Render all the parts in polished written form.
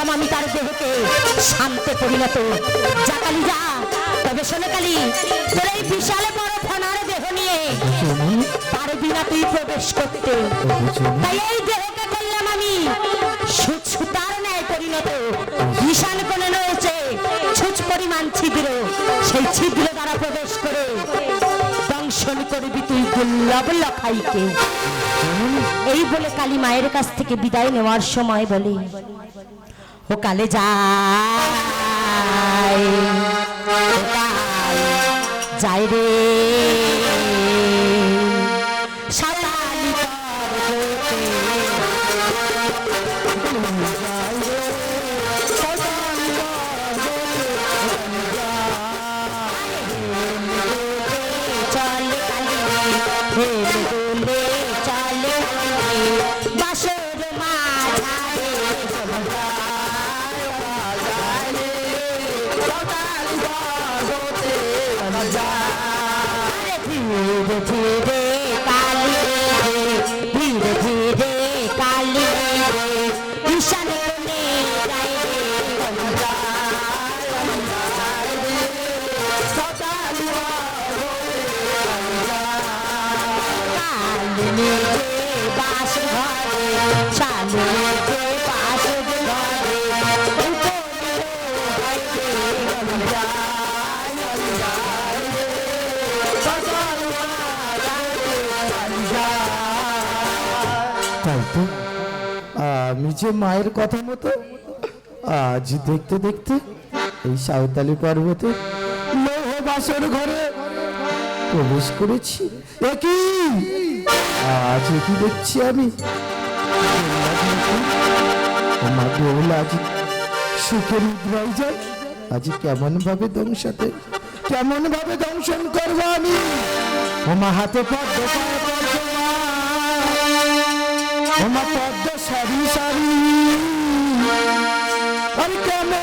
করলাম আমি তার দেহকে শান্তে পরিণত। যা কালী যা, তবে শোনে কালী, তোর এই বিশাল বড় ফনার দেহ নিয়ে পারবি না তুই প্রবেশ করতে। তাই এই দেহকে করলাম আমি সুতার ন্যায় পরিণত। বিশাল কোণে রয়েছে ছুঁচ পরিমাণ ছিদ্র, সেই ছিদ্র দ্বারা প্রবেশ করে দংশন করবি তুই দুর্লভ লখাইকে। এই বলে কালী মায়ের কাছ থেকে বিদায় নেওয়ার সময় বলে, ও কালে যায় যায় রে সাতালি পর্বতে, চলে কালী হেলে দোলে চলে বাসর মাঝারে ধীরে ধীরে কালী ধীরে ধীরে কালী ঈশান কোণে যায় কালিনী বাস ঘরে শালিনী বাস ঘরে তাই তো আমি যে মায়ের কথা মতো আজ দেখতে দেখতে এই সাঁওতালি পর্বতে লৌহ বাসর ঘরে প্রবেশ করেছি। একই আজ কি দেখছি আমি, আমার বউল আজ সুখের নিদ্রায় যায়। আজ কেমন ভাবে দংশন করবো আমি। আমার হাতে পদ্ম পায়ে পদ্ম মা, আমার পদ্ম সারি সারি, আর কেমন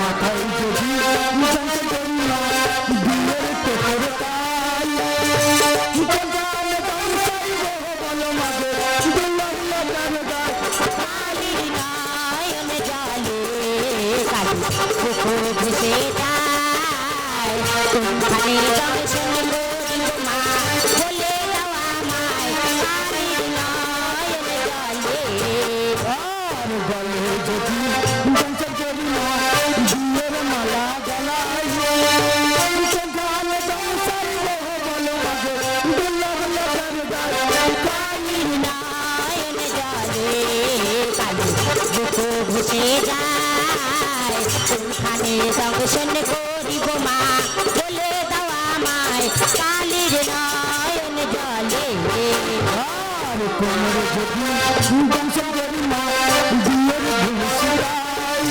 মাথায় যদি দংশন করিব মা, বলে দাও আমায় কালীর নয়ন জলে। কোমরে যদি দংশন করি মা বিয়ের ভেসে যায়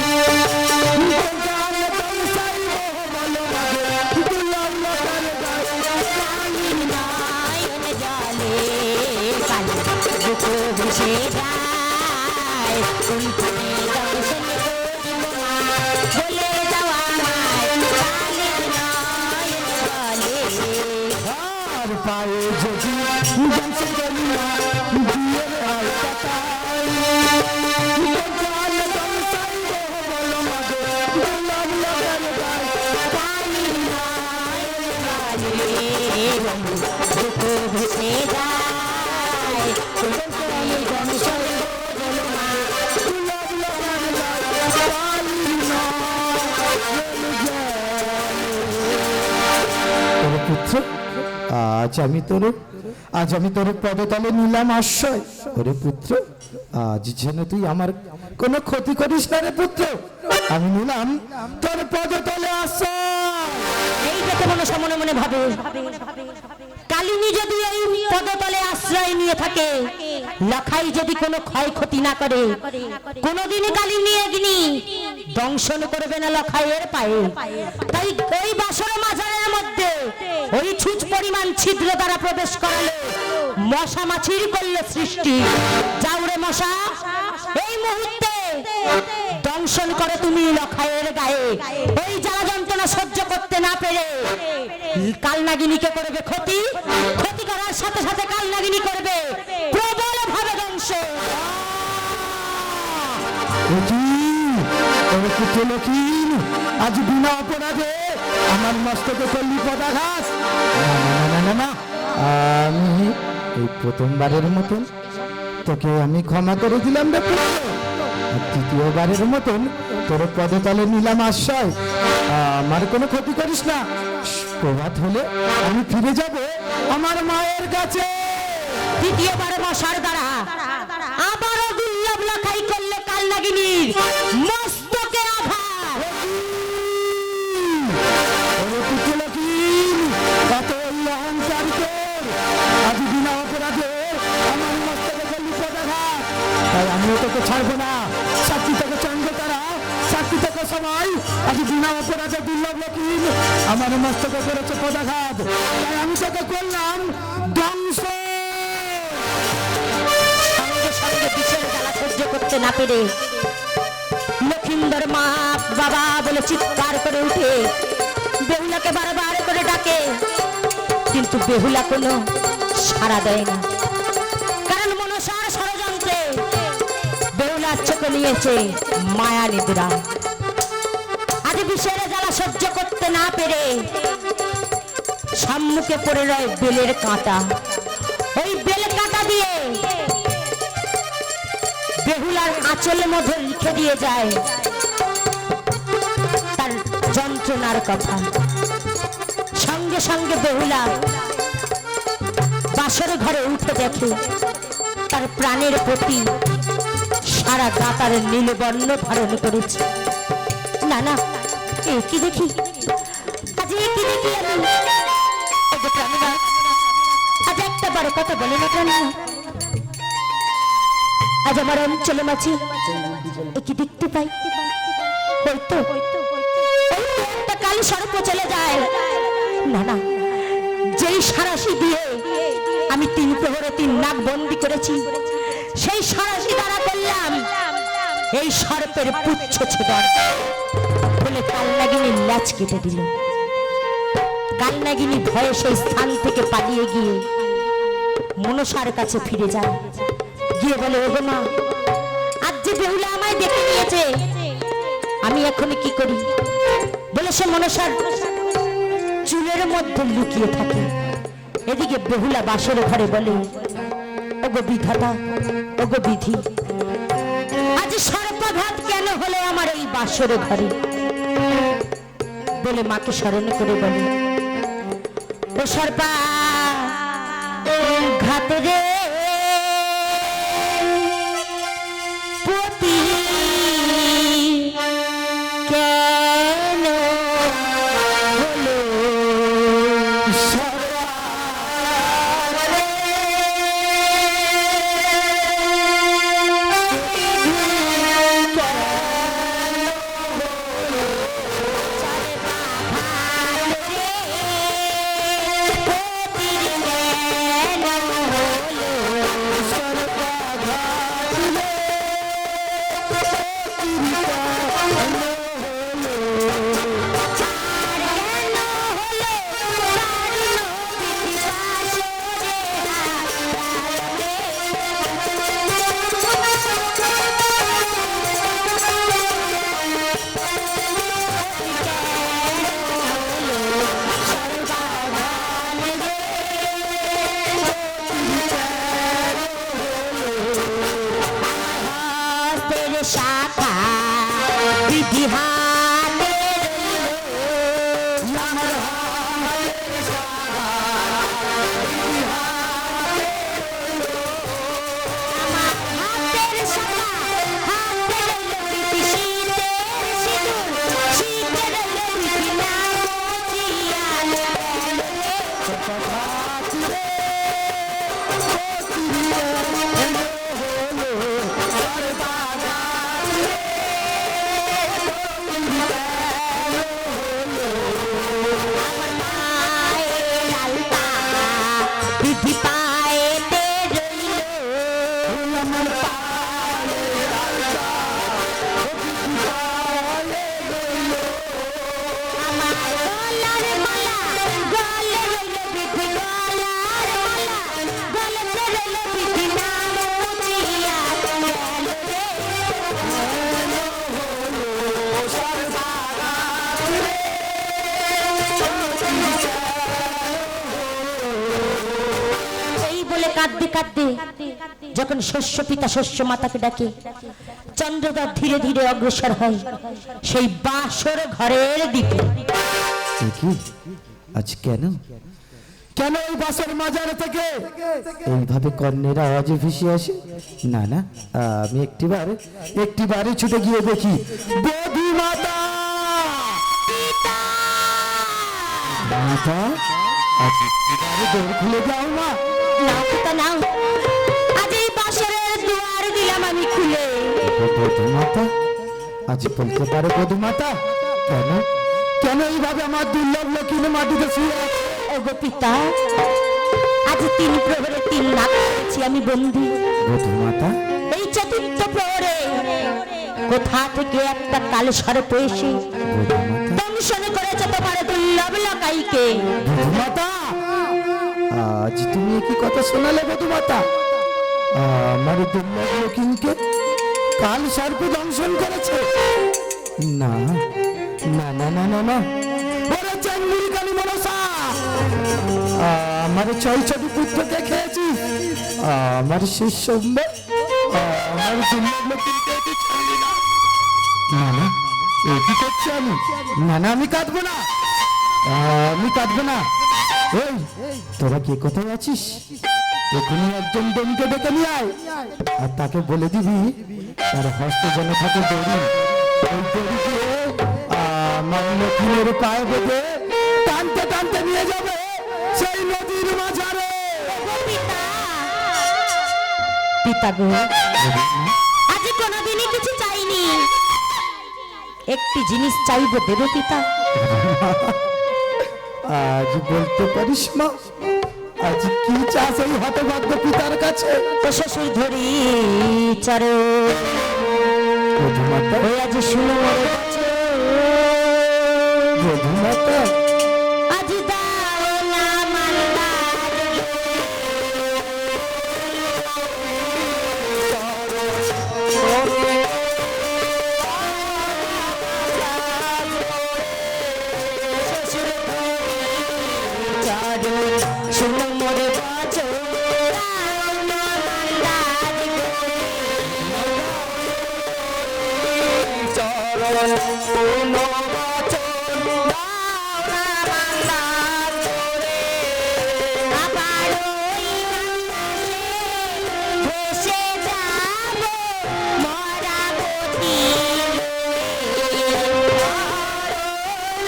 কোনখানে দংশন করিব মা, বলে দাও আমায় কালীর নয়ন জলে। আর পায়ে যদি দংশন করি মা বিয়ের আলতায়, ভেসে যায় কোনখানে দংশন করিব মা, পুত্র আজ আমি তোর পদতলে নিলাম আশ্রয়। ওরে পুত্র, আজ যেন তুই আমার কোনো ক্ষতি করিস না রে পুত্র। আমি নিলাম তোর পদতলে আশ্রয়। এই দেখে মনে মনে ভাবে, কালিনী যদি এই পদতলে আশ্রয় নিয়ে থাকে, লখাই যদি কোনো ক্ষয়ক্ষতি না করে, কোনোদিনই কালিনী এগনি দংশন করবে না লখাইয়ের পায়ে। তাই ওই বাসর মাজারের মধ্যে ওই ছুঁচ পরিমাণ ছিদ্র দ্বারা প্রবেশ করালে মশা মাছির করলো সৃষ্টি। যাওরে মশা, এই মুহূর্তে দংশন করে তুমি লখাইয়ের গায়ে। এই জ্বালা যন্ত্রণা সহ্য করতে না পেরে কালনাগিনীকে করবে ক্ষতি, ক্ষতি করার সাথে সাথে কালনাগিনী করবে প্রবল ভাবে ধ্বংস। আজ বিনা অপরাধে আমার মস্তকে করলি পদাঘাত। না না না, আমি এই প্রথমবারের মতন তোকে আমি ক্ষমা করে দিলাম রে পুত্র। আর দ্বিতীয়বারের মতন তোর পদতলে নিলাম আশ্রয়। আমার কোনো ক্ষতি করিস না। প্রভাত হলে আমি ফিরে যাব আমার মায়ের কাছে। দ্বিতীয়বার মশার দ্বারা আবারও দুর্লভ লখাই করলে কালনাগিনীর মস্তকে আঘাত। এত অহংকার তোর! আজ বিনা অপরাধে আমার মস্তকে করলি পদাঘাত। তাই আমিও তোকে ছাড়বো না। সাক্ষী থেকে চন্দ্র তারা, সাক্ষী থেকে সবাই, আজ বিনা অপরাধে দুর্লভ লক্ষিণ আমার মস্তকে করেছে পদাঘাত। তাই আমি তোকে করলাম ধ্বংস। সঙ্গে সঙ্গে বিষের জ্বালা সহ্য করতে না পেরে লক্ষিন্দর মা বাবা বলে চিৎকার করে উঠে বেহুলাকে বারবার করে ডাকে, কিন্তু বেহুলা কোনো সাড়া দেয় না। কারণ মনসার ষড়যন্ত্রে বেহুলার চোখে নিয়েছে মায়া নিদ্রা। আজ বিষের জ্বালা সহ্য করতে না পেরে সম্মুখে পড়ে রয় বেলের কাঁটা। ওই বেল কাঁটা দিয়ে বেহুলার আঁচলের মধ্যে লিখে দিয়ে যায় তার যন্ত্রণার কথা। সঙ্গে সঙ্গে বেহুলা বাসর ঘরে উঠে দেখে তার প্রাণের প্রতি সারা গা তার নীলবর্ণ ধারণ করেছে। না না, এ কি দেখি, আজ এ কি দেখি আমি। ওগো প্রাণীরা, আজ একটা বড় কথা বলে না প্রাণীরা। আজ আমার অঞ্চলে মাঝে কি দেখতে পাই, হয়তো একটা কালী সর্প চলে যায়। না না, যেই সারাশি দিয়ে আমি 3 প্রহরে 3 নাক বন্দি করেছি, সেই সারাশি দ্বারা করলাম এই সর্পের পুচ্ছ ছেদন। বলে কালনাগিনীর ল্যাজ কেটে দিল। কালনাগিনী ভয়ে সেই স্থান থেকে পালিয়ে গিয়ে মনসার কাছে ফিরে যায়। গিয়ে বলে, ওগো মা, আজ যে বেহুলা আমায় দেখে নিয়েছে, আমি এখন কি করি? বলে সে মনসার চুলের মধ্যে লুকিয়ে থাকে। এদিকে বেহুলা বাসর ঘরে বলে, ওগো বিধাতা, ওগো বিধি, আজ সর্পাঘাত কেন হলো আমার এই বাসর ঘরে? বলে মাকে স্মরণ করে বলে, ও সর্পা ঘাতে রে পতি কেন হলো বিধি গলার মালা, গলাতে রইল বিধি নাম উঠিয়া গেল রে। এই বলে কাঁদতে কাঁদতে যখন শস্য পিতা শস্য মাতাকে ডাকে, চন্দ্রদা ধীরে ধীরে অগ্রসর হয় সেই বাসর ঘরের দিকে। এ কি আজ কেন কেন এই বাসের মাজার থেকে এইভাবে কর্ণের আওয়াজে ভেসে আসে? না না, আমি একটিবারে ছুটে গিয়ে দেখি বধূ মাতা। মাতা, আজ একটিবারে দৌড় খুলে যাও না। নাও পিতা নাও, আজ এই বাসরের দুয়ার দিলাম আমি খুলে। বধূ মাতা, আজ বলতে পারো বধূ মাতা, কেন কেন এইভাবে আমার দুর্লভ লক্ষ্মী মাটিতে শুয়ে আছে? ওগো পিতা, আজ 3 প্রহরে 3 রাত করেছি আমি বন্দী। বধূ মাতা, এই 4র্থ প্রহরে কোথা থেকে একটা কাল সর্প এসে বধূ মাতা, দংশন করেছে তোমার দুর্লভ লকাইকে। বধূ মাতা, আজ তুমি কি কথা শোনালে বধূ মাতা? আমার দুর্লভ লক্ষ্মীকে কাল সর্প দংশন করেছে? না না না না না না, ওরে চাঙ্গুরি কালী মনসা, আমার ছয় ছোট পুত্রকে খেয়েছিস, আমার শেষ সম্ভব আমার দুর্লভ লক্ষ্মীকে তুই ছাড়লি না। না না, এ কি করছি আমি? না না, আমি কাঁদবো না, আমি কাঁদবো না। এই তোরা কে কোথায় আছিস? এখনই একজন ডোমকে ডেকে নিয়ে আয়, আর তাকে বলে দিবি তার হস্তে যেন থাকে দড়ি। ওই দড়িকে আমার লক্ষ্মীর পায়ে বেঁধে টানতে টানতে নিয়ে যাবে সেই নদীর মাঝারে। পিতা গো, আজ কোনোদিনই কিছু চাইনি, একটি জিনিস চাইবো, দেবে পিতা? আজ বলতে পারিস মা, আজ কি চাস এই হতভাগ্য পিতার কাছে? তো শ্বশুর ধরি চরে বধূ মাতা, ওই আজ শুনো মোরে বচন। বধূ মাতা, আজ দাও না মান্দার শ্বশুর ধরি চরে, শুনো মোরে বচন, দাও না মান্দার চরণ কোনো বচন দাও না মান্দার আবার ওই বাতাসে ভেসে যাব মরা পথি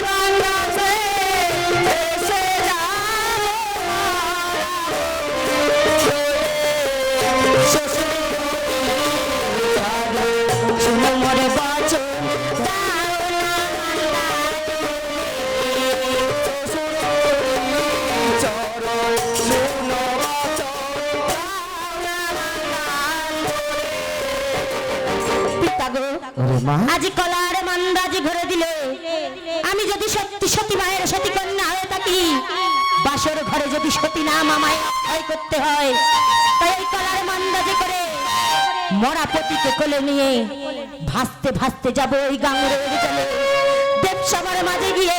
বাতাসে ভেসে যাব শুনো মরে বচন, দাও না পিতা গো, ওরে মা, আজ কলার মান্দাজি ঘুরে দিলে আমি যদি সত্যি সতী মায়ের সতী কন্যা হয়ে থাকি, বাসর ঘরে যদি সতী নাম আমায় অক্ষয় করতে হয়, তাই এই কলার মান্দাজি করে মরা পতিকে কোলে নিয়ে ভাসতে ভাসতে যাব ওই গাঙ্গের জলে, দেবসভার মাঝে গিয়ে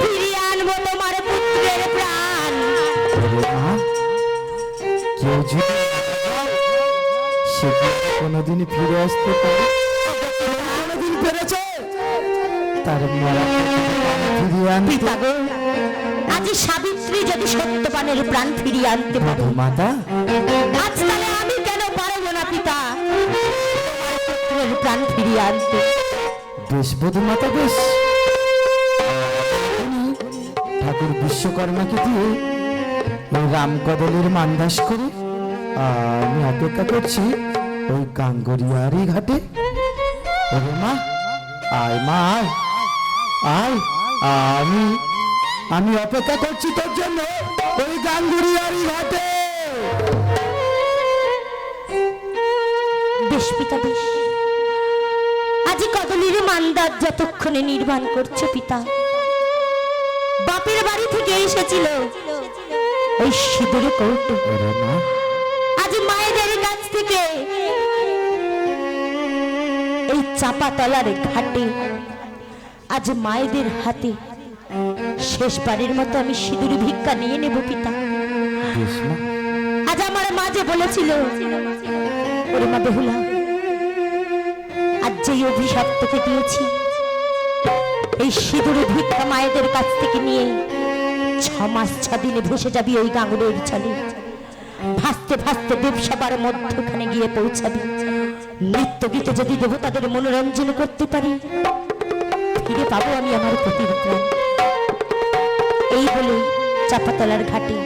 ফিরিয়ে আনবো তোমার পুত্রের প্রাণ। ওরে মা, কেউ যদি সে কি কোনোদিনই ফিরে আসতে পারে? কোনোদিন পেরেছে তার মরা ফিরিয়ে আনতে? পিতা গো, আজ সাবিত্রী যদি সত্যবানের প্রাণ ফিরিয়ে আনতে পারে, বধূ মাতা, আজ তাহলে আমি কেন পারবো না পিতা তোমার পুত্রের প্রাণ ফিরিয়ে আনতে? বেশ বধূ মাতা, বেশ। ঠাকুর বিশ্বকর্মাকে দিয়ে ওই রামকদলের মান্দাস করে আমি অপেক্ষা করছি ওই গাঙ্গরিয়ারি ঘাটে। ওরে মা, আয় মা, আয় আয়, আমি অপেক্ষা করছি তোর জন্য ওই গাঙ্গুরিয়ারি ঘাটে। বেশ পিতা বেশ, আজ কদলির মান্দার যতক্ষণে নির্মাণ করছে পিতা, বাপের বাড়ি থেকে এসেছিল ওই সিঁদুরে কৌটো ওরে না, আজ মায়েদের কাছ থেকে এই চাপাতলার ঘাটে আজ মায়েদের হাতে শেষবারের মতো আমি সিঁদুরে ভিক্ষা নিয়ে নেব পিতা। বেশ মা। আজ আমার মা যে বলেছিল, ওরে মা বেহুলা, আজ যেই অভিশাপ তোকে দিয়েছি, এই সিঁদুরে ভিক্ষা মায়েদের কাছ থেকে নিয়ে 6 মাস 6 দিনে ভেসে যাবি ওই গাঙ্গুরের ছলে। ভাসতে ভাসতে দেবসভার মধ্যখানে গিয়ে পৌঁছাবি। নৃত্য গীতে যদি দেবতাদের মনোরঞ্জন করতে পারি, ফিরে পাবো আমি আমার পতির প্রাণ। এই বলে চাপাতলার ঘাটে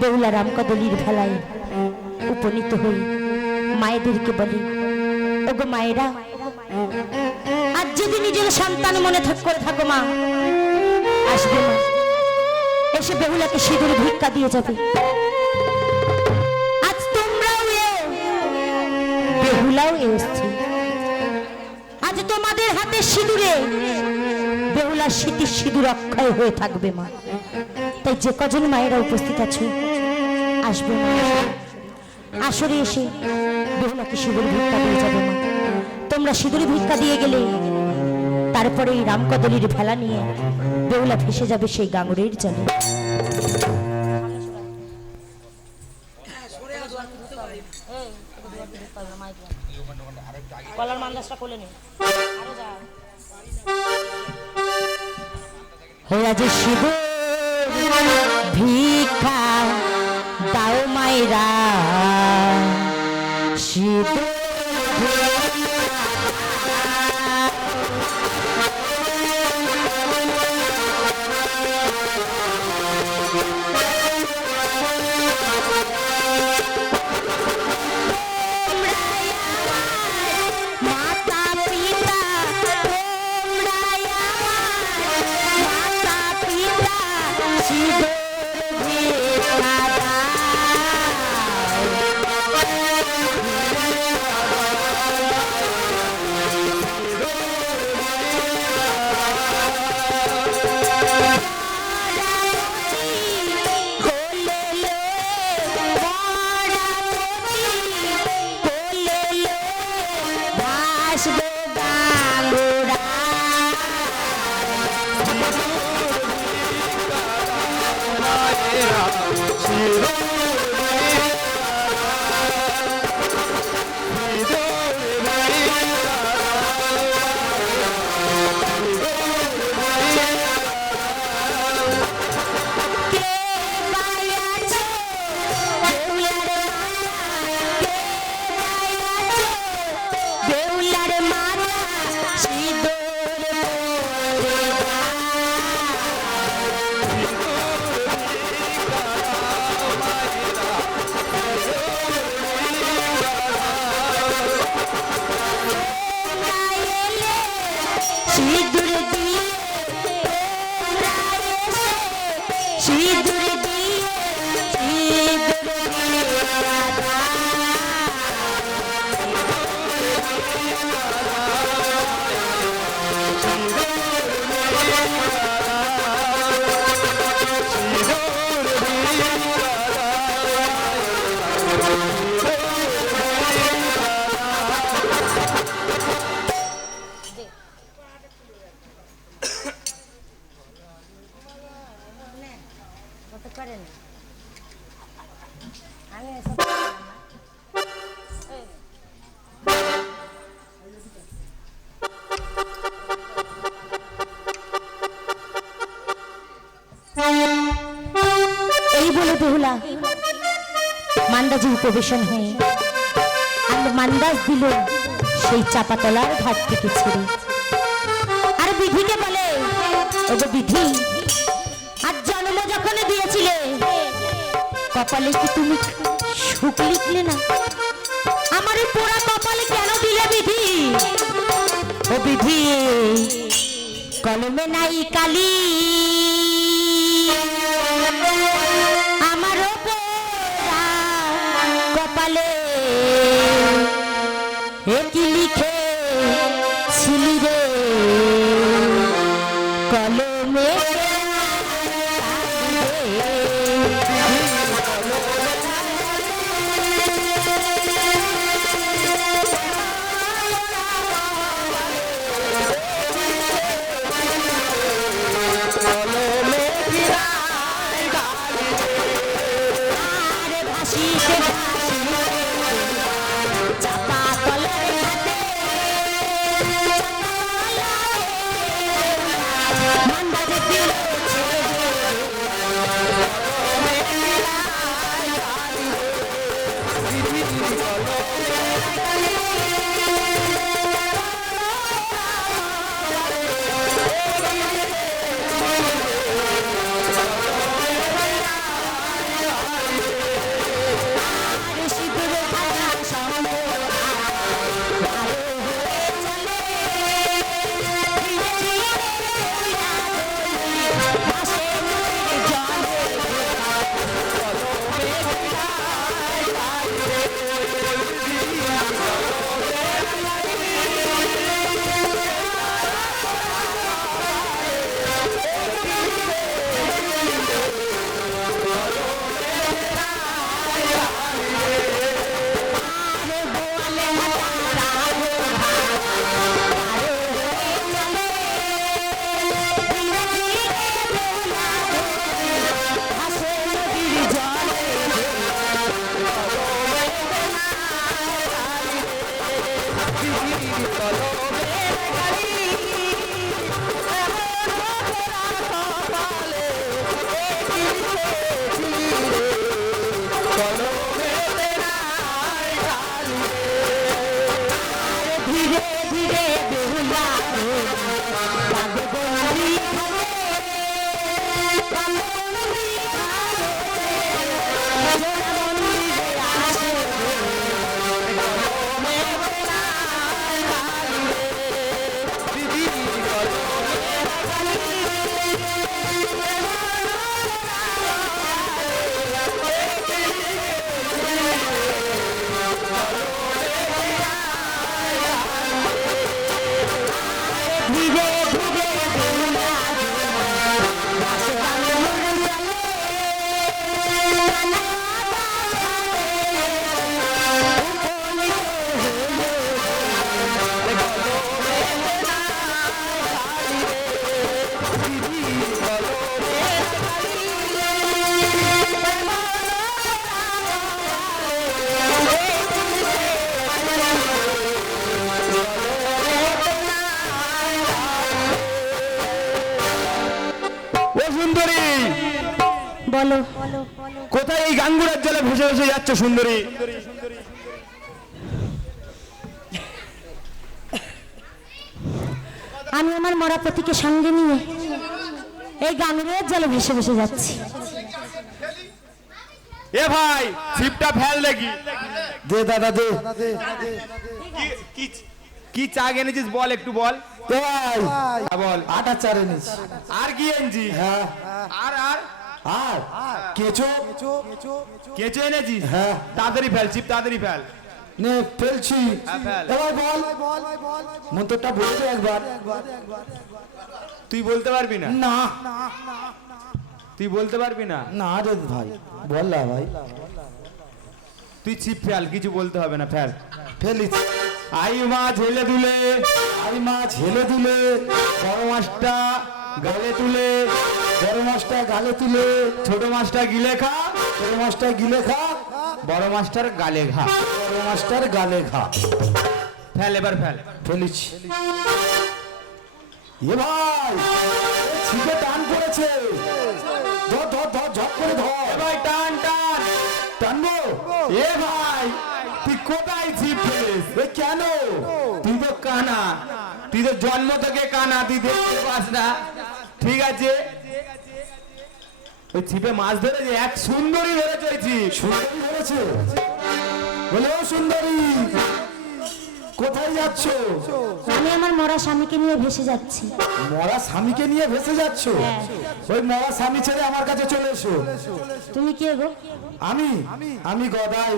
বেহুলা রামকদলির ভেলায় উপনীত হই। মায়েদেরকে বলে, ওগো মায়েরা, আজ যদি নিজের সন্তান মনে করে থাকো মা, আসবে মা, এসে বেহুলাকে সিঁদুরে ভিক্ষা দিয়ে যাবে। আজ তোমরাও বেহুলাও এসছে। আজ তোমাদের হাতে সিঁদুরে বেহুলার স্মৃতির সিঁদুর অক্ষয় হয়ে থাকবে মা। তাই যে কজন মায়েরা উপস্থিত আছো, আসবে মা, আসরে এসে বেহুলাকে সিঁদুর ভিক্ষা দিয়ে যাবে মা। তোমরা সিঁদুরে ভিক্ষা দিয়ে গেলে তারপরে এই রামকদলির ভেলা নিয়ে বেহুলা ভেসে যাবে সেই গাঙ্গুরের জলে। কলার মান্দাসটা কোলে নে, আরো যা হইয়া যে সিঁদুর ভিক্ষা দাও মায়েরা, সিঁদুর বেহুলা মান্দাজি উপবেশন হয়ে আর মান্দাজ দিল সেই চাপাতলার ঘাট থেকে ছেড়ে। আর বিধিকে বলে, ওগো বিধি, আজ জন্ম যখন দিয়েছিলে কপালে কি তুমি সুখ লিখলে না? আমার এই পোড়া কপালে কেন দিলে বিধি? ও বিধি, কলমে নাই কালি, আমারও পোড়া কপালে কি লিখে ছিলি রে কলমে ও সুন্দরী, বলো। কোথায় এই গাঙ্গুরার জলে ভেসে ভেসে যাচ্ছ সুন্দরী? আমি আমার মরা পতিকে সঙ্গে নিয়ে এই গাঙ্গুরের জলে ভেসে ভেসে যাচ্ছি। এ ভাই, ছিপটা ফেল দেখি। দে দাদা দে। কি চা এনেছিস বল, একটু বল। এ ভাই, হ্যাঁ, বল। আটা চার এনেছি। আর কি এনেছি? হ্যাঁ। আর আর আর কেঁচো। কেঁচো এনেছিস? হ্যাঁ। তাড়াতাড়ি ফেল, ছিপ তাড়াতাড়ি ফেল। নে ফেলছি। হ্যাঁ, ফেল। এবার বল, মন্ত্রটা বলে দে একবার। তুই বলতে পারবি না? না তুই বলতে পারবি না? না রে ভাই, বল না ভাই। তুই ছিপ ফেল, কিছু বলতে হবে না, ফেল। ফেলিস। আই মাছ হেলে দুলে, আই মাছ হেলে দুলে, বড় মাছটা গালে তুলে, বড় মাছটা গালে তুলে, ছোট মাছটা গিলে খা, ছোট মাছটা গিলে খা, বড় মাছটার গালে ঘা। বড় মাছটার গালে খা। ফেল, এবার ফেল। ফেলিছি। এ ভাই, ছিপে টান পড়েছে। ধর ধর ধর, ঝপ করে ধর। এ ভাই, টান টান। টানবো? এ ভাই, তুই কোথায় ছিপ ফেলিস? এ কেন? তুই তো কানা, তুই তো জন্ম থেকে কানা, তুই দেখতে পাস না। ঠিক আছে, ওই ছিপে মাছ ধরেছে, এক সুন্দরী ধরেছে ওই ছিপ। সুন্দরী ধরেছে? বলে ও সুন্দরী, কোথায় যাচ্ছ? আমি আমার মরা স্বামীকে নিয়ে ভেসে যাচ্ছি। মরা স্বামীকে নিয়ে ভেসে যাচ্ছ? হ্যাঁ। ওই মরা স্বামী ছেড়ে আমার কাছে চলে এসো। তুমি কে গো? আমি আমি গদাই।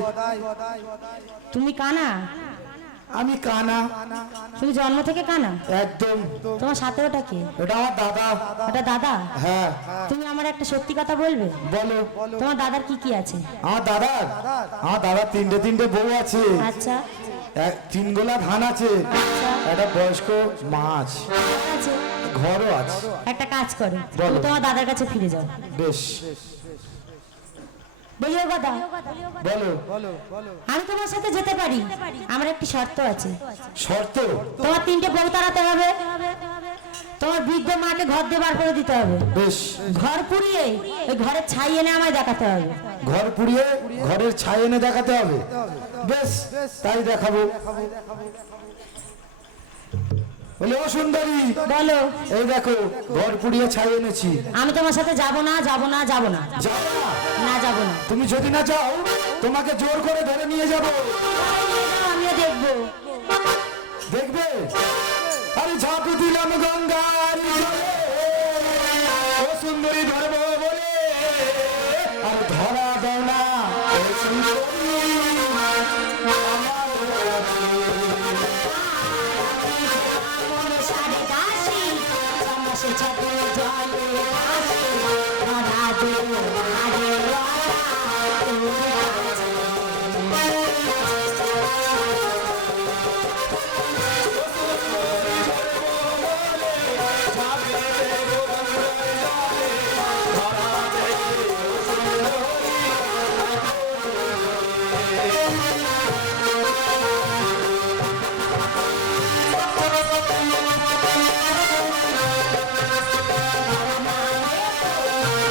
তুমি কানা? আমি কানা। তুমি জন্ম থেকে কানা? একদম। তোমার সাথে ওটা কে? এটা আমার দাদা। ওটা দাদা? হ্যাঁ। তুমি আমার একটা সত্যি কথা বলবে? বলো। তোমার দাদার কি কি আছে? আমার দাদার তিনটে বউ আছে। আচ্ছা। 3 গোলা ধান আছে। আচ্ছা। একটা বয়স্ক মাছ আছে। ঘরও আছে। একটা কাজ করো, বলো। তুমি তোমার দাদার কাছে ফিরে যাও। বেশ, বলিও কথা। বলো। আমি তোমার সাথে যেতে পারি, আমার একটি শর্ত আছে। শর্ত? তোমার 3টে বউ তাড়াতে হবে, তোমার বৃদ্ধ মাকে ঘর দিয়ে বার করে দিতে হবে, বেশ। ঘর পুড়িয়ে ওই ঘরের ছাই এনে আমায় দেখাতে হবে। ঘর পুড়িয়ে ঘরের ছাই এনে দেখাতে হবে? বেশ, তাই দেখাবো। বলে ও সুন্দরী, বলো। এই দেখো ঘর পুড়িয়ে ছাই এনেছি। আমি তোমার সাথে যাব না, যাব না, যাব না, যাও না? না যাব না। তুমি যদি না যাও, তোমাকে জোর করে ধরে নিয়ে যাব। আমিও দেখবো। দেখবে? আরে ঝাঁপ দিলাম গঙ্গার জলে, ও সুন্দরী ধরবো বলে, আর ধরা দাও না ও সুন্দরী, মনে সারে দাসী, সমসে ছাতে জলে ভাসি, ধরা দেব হারে লড়া, তুমি কাছে।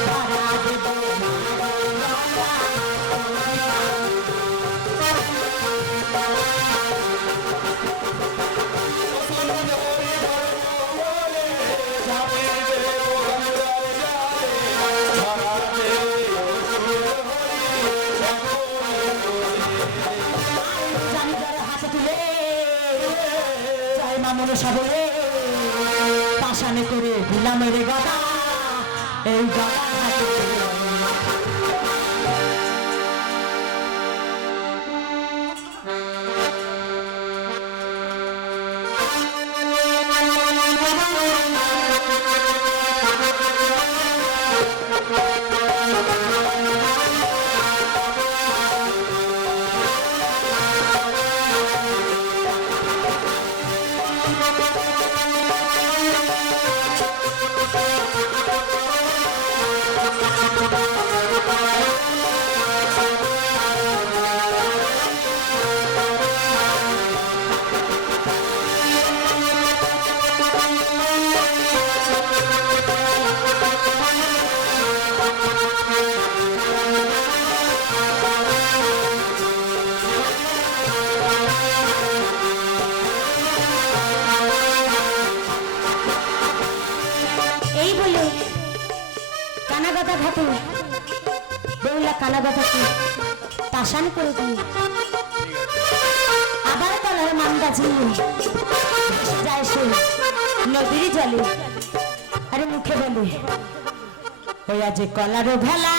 ধরা দেব সবে পাশানে করে দিলাম রে গদা এই গদা হাতে কানাগদা ঘাটে বেহুলা কানাগদাকে পাশান করে দিয়ে আবার কলার মান্দাজি যায় সে নদীর জলে আরে মুখে বলে হইয়া যে কলার ভেলা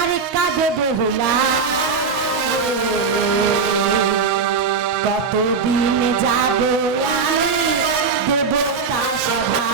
আরে কাঁদে বেহুলা কতদিন যাবে আমি দেবতা সভা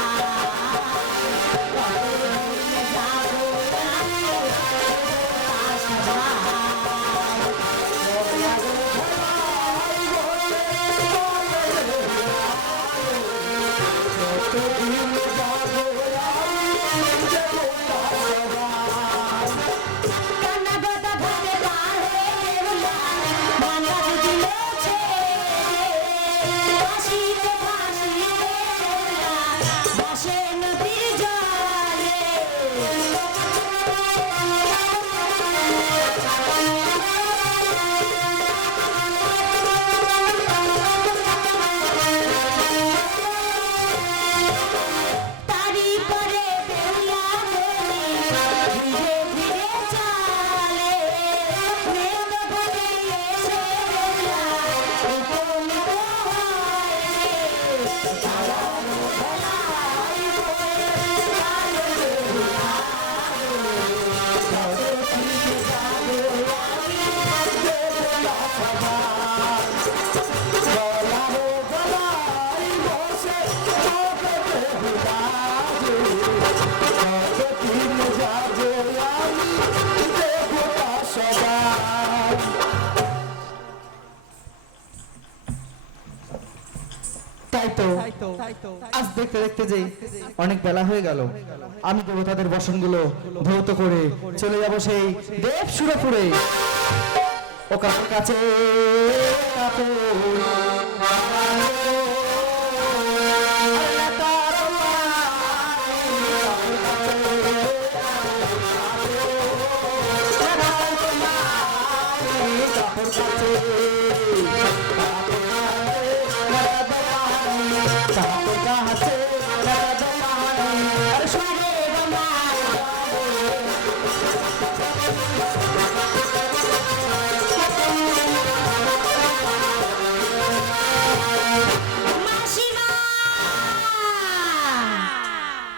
আজ দেখতে দেখতে যে অনেক বেলা হয়ে গেল আমি দেবতাদের বসনগুলো ধৌত করে চলে যাব সেই দেব সুরপুরে ও কার কাছে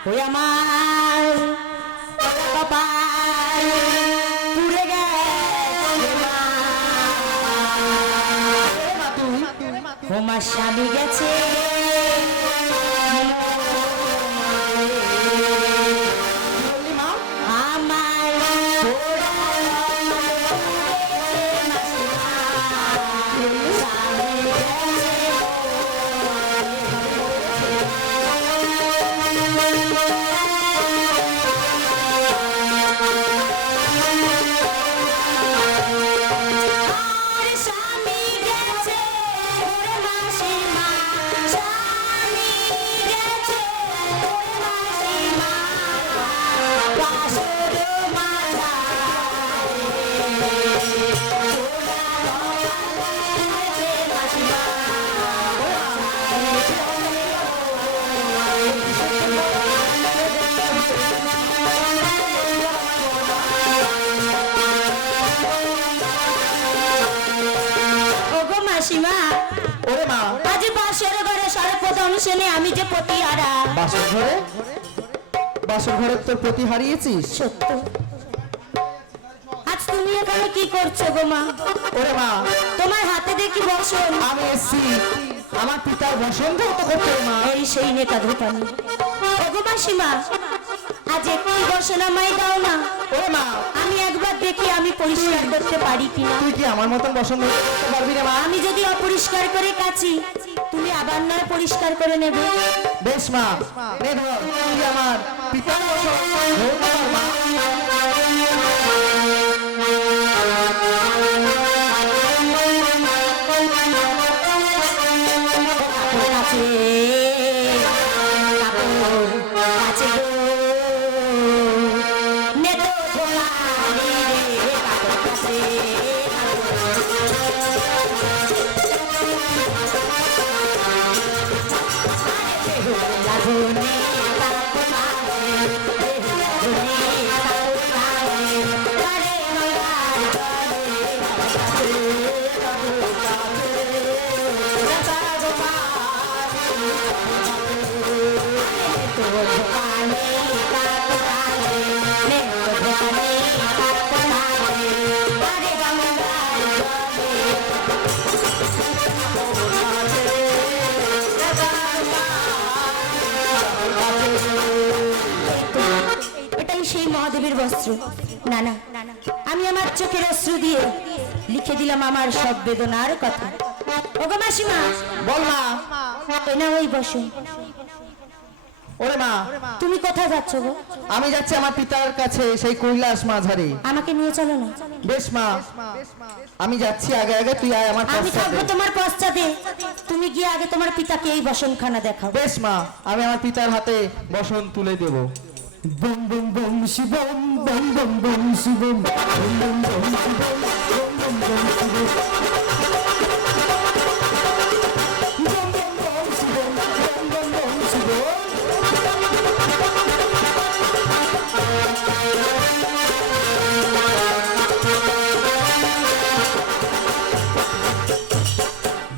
ওই আমার কপাল পুড়ে গেছে আমার স্বামী গেছে স্বামী গেছে ওরে মা আজ বাসর ঘরে সর্বপ্রথম শুনে আমি যে প্রতিহারা। বাসর ঘরে তোর প্রতি হারিয়েছিস? সত্য। আজ তুমি এখানে কি করছো গো মা? ওরে মা তোমার হাতে দেখি বসন। আমি এসছি আমার পিতার বসন্ত করতে মা। এই সেই নেতা ধোপানি। ওগো মাসিমা, আজ একটি বসন আমায় দাও না। ওরে মা আমি একবার দেখি আমি পরিষ্কার করতে পারি কিনা। তুই কি আমার মতন বসন্ত করতে পারবি রে মা? আমি যদি অপরিষ্কার করে কাছি, তুমি আবার নয় পরিষ্কার করে নেবে। বেশ মা, নে ধর তুই আমার পিতার বসন্ত ধরতে পার মা। কাছে কাছে গো নেতো ধোপানি রে কাছে। লাগুনে এটাই সেই মহাদেবের বস্ত্র। না না, আমি আমার চোখের অশ্রু দিয়ে লিখে দিলাম আমার সব বেদনার কথা। ওগো মাসিমা, বল মা। এনা ওই বসো। ওরে মা তুমি কোথায় যাচ্ছ গো? আমি যাচ্ছি আমার পিতার কাছে সেই কৈলাস মাঝারে। আমাকে নিয়ে চলো না। বেশ মা, আমি যাচ্ছি আগে আগে, তুই আয় আমার আমি থাকবো পশ্চাতে। তোমার পশ্চাতে। তুমি গিয়ে আগে তোমার পিতাকে এই বসনখানা দেখাও। বেশ মা, আমি আমার পিতার হাতে বসন তুলে দেব। বম বম বম শিবম বম বম বম শিবম বম বম বম শিবম বম বম বম শিবম বম বম বম শিবম বম বম বম শিবম।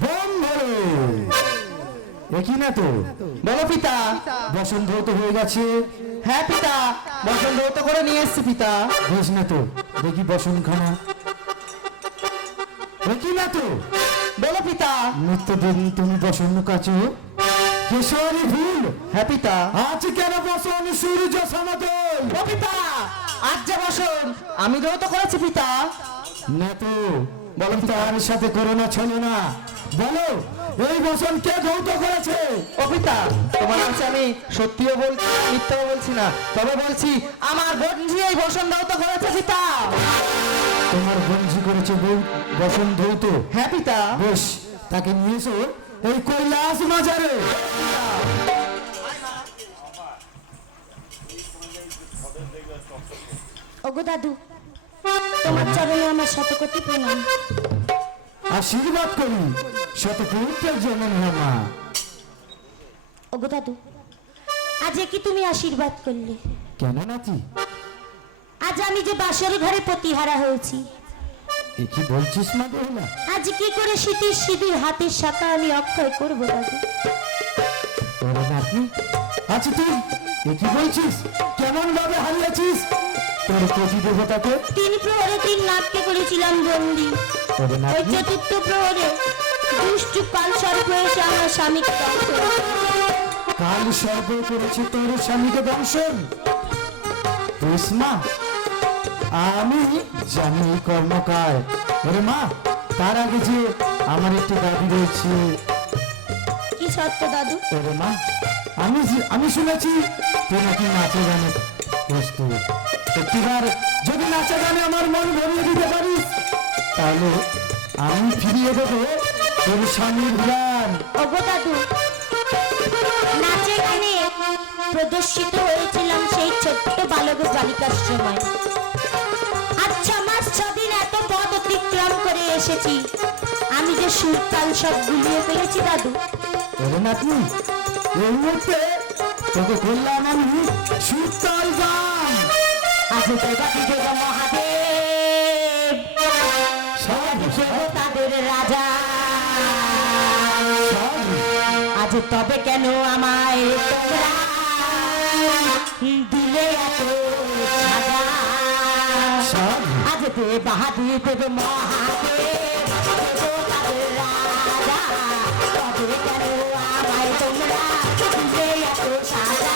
বম ধরো। একই না তো? বলো পিতা। বসন্ত তো হয়ে গেছে। হ্যাঁ পিতা, বসন ধৌত করে নিয়ে এসছি পিতা। বেশ না তো, দেখি বসনখানা। দেখি না তো? বলো পিতা। নিত্যদিন তুমি বসন কাছো কেশরী ফুল। হ্যাঁ পিতা। আজ কেন বসন সূর্য সমতল? ও পিতা, আজ যে বসন আমি ধৌত করেছি পিতা। না তো, বলো তার সাথে করোনা ছলো না। বলো এই বসন কে ধৌত করেছে? ও পিতা, তোমার কাছে আমি সত্যিও বলছি মিথ্যাও বলছি না, তবে বলছি আমার বন্ধু এই বসন ধৌত করেছে পিতা। তোমার বঞ্জি করেছে বসন ধৌত? হ্যাঁ পিতা। বেশ, তাকে নিয়ে এসো এই কৈলাস মাজারে। ওগো দাদু, তোমার চরণে আমার শতকোটি প্রণাম। আশীর্বাদ করি শত পবিত্রের জন্য মা। ওগো দাদু, আজ কি তুমি আশীর্বাদ করলে? কেন নাতি? আজ আমি যে বাসর ঘরে প্রতিহারা হয়েছি, এ কি বলছিস মা বেহুলা? আজ কি করে শীতের সিঁদুর হাতের শাখা আমি অক্ষয় করবো দাদু? ওরে নাতি, আচ্ছা তুই এ কি বলছিস? কেমন ভাবে হারিয়েছিস তোর প্রতি দেবতাকে? 3 প্রহরে 3 নাটকে করেছিলাম বন্দি। ওরে ওই নাতি, চতুর্থ প্রহরে দুষ্টু কাল সর্প এসে আমার স্বামীকে দংশন করে। কাল সর্ব করেছে তোর স্বামীকে দংশন? বেশ মা, আমি জানি এই কর্মকার। ওরে মা, তার আগে যে আমার একটি দাবি রয়েছে। কি সত্য দাদু? ওরে মা, আমি শুনেছি তুই নাকি নাচে গানে প্রস্তুত। একটিবার যদি নাচে গানে আমার মন ভরিয়ে দিতে পারিস, তাহলে আমি ফিরিয়ে দেবো তোর স্বামীর জ্ঞান। ওগো দাদু, নাচে গানে প্রদর্শিত হয়েছিলাম সেই ছোট্ট বালক বালিকার সময়। আচ্ছা মাস 6 দিন এত পথ অতিক্রম করে এসেছি, আমি যে সুর তাল সব গুলিয়ে ফেলেছি দাদু। ওরে নাতনি, এই মুহূর্তে তোকে করলাম আমি সুরতাল গান। আজ দেবাকি দেব মহাদেব, সব দেব তাদের রাজা। তবে কেন আমায় তোমরা দিলে এত সাজা? সাধু আজ দে বাহাদুর দেব মহাদেব রাজা, তবে কেন আমায় তোমরা দিলে এত সাজা?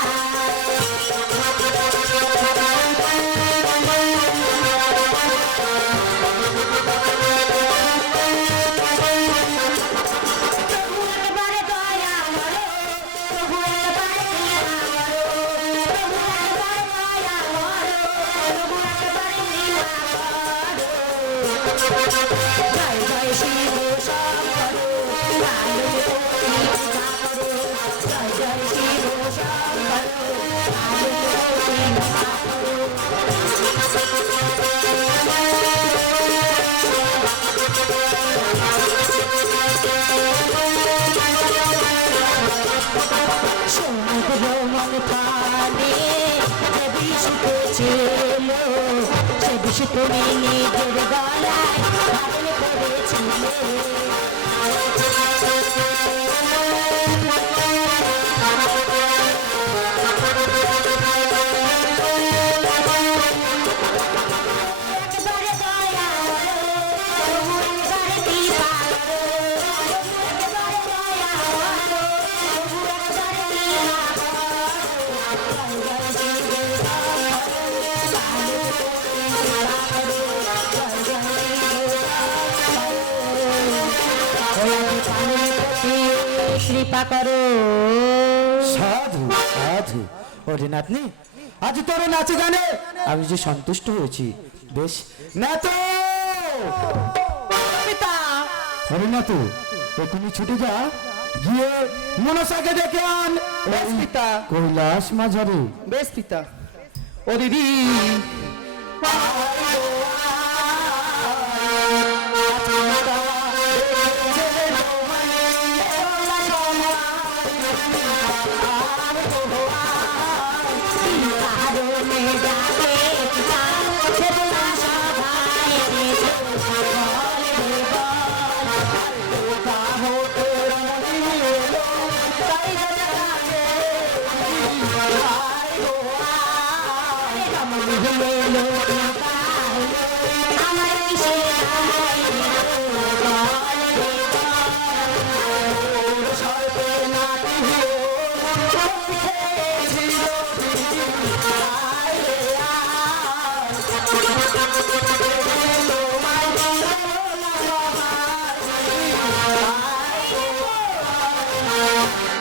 তবু একবারে দয়া করো, তবু একবারে লীলা করো, তবু একবারে দয়া করো, তবু একবারে লীলা করো। জয় জয় শিব শঙ্কর, কালো পূজা করো। জয় জয় শিব শঙ্কর, কালো পূজা করো। সমুদ্র মন্থনে যে বিষ ছিল, সে বিষ তুমি নিজের গলায় ধারণ করেছিলে। একবারে দয়া করো, তবু একবারে কৃপা করো, একবারে দয়া করো, তবু একবারে কৃপা করো। জয় জয় শিব শঙ্কর, কালো পূজা করো। জয় জয় শিব শঙ্কর, কৃপা করো। সাধু সাধু ওরে নাতনি, আজ তোর নাচে গানে আমি যে সন্তুষ্ট হয়েছি। বেশ না তো পিতা, ওরে না তো, এখনই ছুটে যা, গিয়ে মনসাকে ডেকে আন। বেশ পিতা, কৈলাস মাঝারে বেশ পিতা। ও দিদি, কারণে যাবে পিতা, সেবা সভায় এসে সকল দেব। কাহো তোর মনে এলো, তাই জানাবে আয় গো আয়। রমণ হলো পিতা হলো, আমার কিসে আয় সকল দেব। সর্বে নাতি হলো,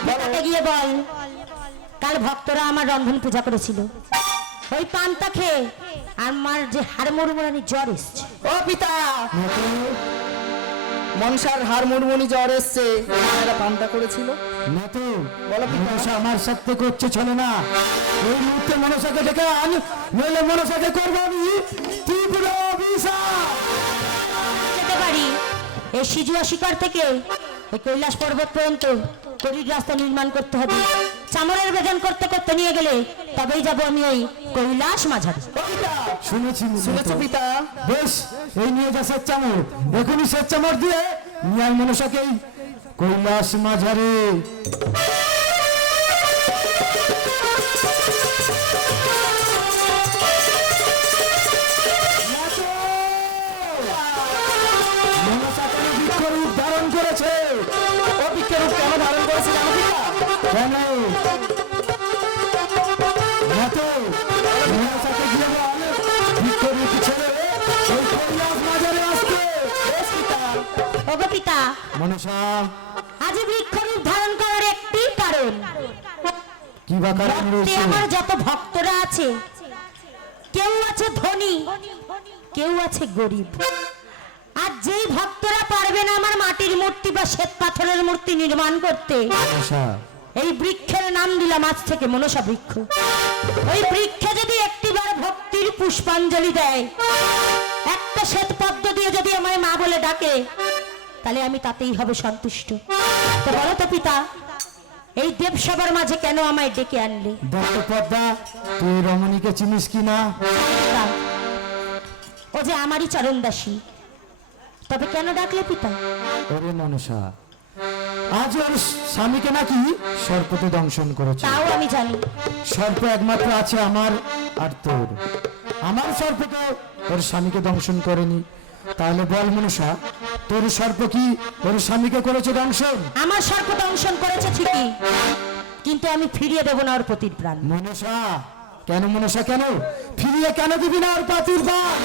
পিতাকে গিয়ে বল, কাল ভক্তরা আমার রন্ধন পূজা করেছিল, ওই পান্তা খেয়ে আমার যে হাড়মোড়মোড়ানি জ্বর এসছে। ও পিতা, মনসার হার মুড়মুড়ি জ্বর এসছে, এরা পান্তা করেছিল। না তো বলো পিতা। মনসা আমার সাথে করছে, চলে না। এই মুহূর্তে মনসাকে ডেকে আন, নইলে মনসাকে করবো আমি তীব্র অভিশাপ। যেতে পারি, এই সিজুয়া শিকার থেকে এই কৈলাস পর্বত পর্যন্ত করির রাস্তা নির্মাণ করতে হবে। চামড়ের বেদন করতে করতে নিয়ে গেলে তবেই যাব আমি ওই কৈলাস মাঝারি। শুনেছি শুনেছো পিতা? বেশ, এই নিয়ে যা স্বেচ্ছামর, এখনই স্বেচ্ছামর দিয়ে নিয়ার মনসাকেই কৈলাস মাঝারে। মনসাকে বৃক্ষরূপ ধারণ করেছে। ও বৃক্ষরূপ কেন ধারণ করেছে জানো পিতা? কেন? না তো মনসাকে গিয়ে বল, বৃক্ষরূপ ছেড়ে ওই কৈলাস মাঝারে আসতে। বেশ পিতা। ওগো পিতা, মনসা আজ বৃক্ষরূপ ধারণ করার একটি কারণ, কি বা কারণ ভক্তে রয়েছে? আমার যত ভক্তরা আছে, কেউ আছে ধনী, কেউ আছে গরিব। আর যেই ভক্তরা পারবে না আমার মাটির মূর্তি বা শ্বেত পাথরের মূর্তি নির্মাণ করতে, মনসা এই বৃক্ষের নাম দিলাম আজ থেকে মনসা বৃক্ষ। ওই বৃক্ষে যদি একটিবার ভক্তির পুষ্পাঞ্জলি দেয়, একটা শ্বেত পদ্ম দিয়ে যদি আমায় মা বলে ডাকে, তাহলে আমি তাতেই হবে সন্তুষ্ট। তো বলো তো পিতা, এই দেবসভার মাঝে কেন আমায় ডেকে আনলে? ডক্টর পদ্মা, তুই রমণীকে চিনিস কি না? পিতা, ও যে আমারই চরণ দাসী, তবে কেন ডাকলে পিতা? ওরে মনসা, আজ ওর স্বামীকে নাকি সর্পতে দংশন করেছে। তাও আমি জানি। সর্প একমাত্র আছে আমার আর তোর। আমার সর্প তো ওর স্বামীকে দংশন করেনি। তাহলে বল মনসা, তোর সর্প কি ওর স্বামীকে করেছে দংশন? আমার সর্প দংশন করেছে ঠিকই, কিন্তু আমি ফিরিয়ে দেব না ওর পতির প্রাণ। মনসা কেন? মনসা কেন ফিরিয়ে কেন দিবি না ওর পাতির প্রাণ?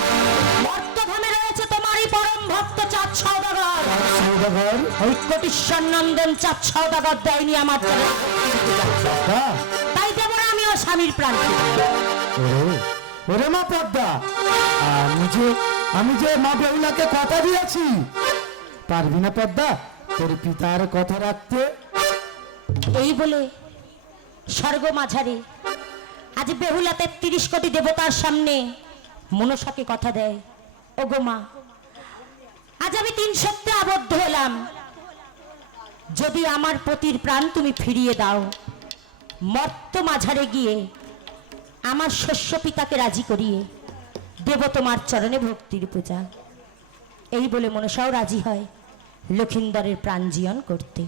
মর্তধামে রয়েছে তোমারই পরম ভক্ত চাঁদ সওদাগর। সৌদাগর ওই কোটিশ্বর নন্দন চাঁদ সওদাগর দেয়নি আমার ছেলে, তাই দেব না আমি ওর স্বামীর প্রাণ। ওরে ওরে মা পদ্মা, আমি যে মা বেহুলাকে কথা দিয়েছি, পারবি না পদ্মা তোর পিতার কথা রাখতে? এই বলে স্বর্গ মাঝারে আজ বেহুলা ৩৩ কোটি দেবতার সামনে মনসাকে কথা দেয়, ওগো মা, আজ আমি ৩ সত্যে আবদ্ধ হলাম। যদি আমার পতির প্রাণ তুমি ফিরিয়ে দাও, মর্ত মাঝারে গিয়ে আমার শস্য পিতাকে রাজি করিয়ে দেব তোমার চরণে ভক্তির পূজা। এই বলে মনসাও রাজি হয় লক্ষিন্দরের প্রাণ জীবন করতে।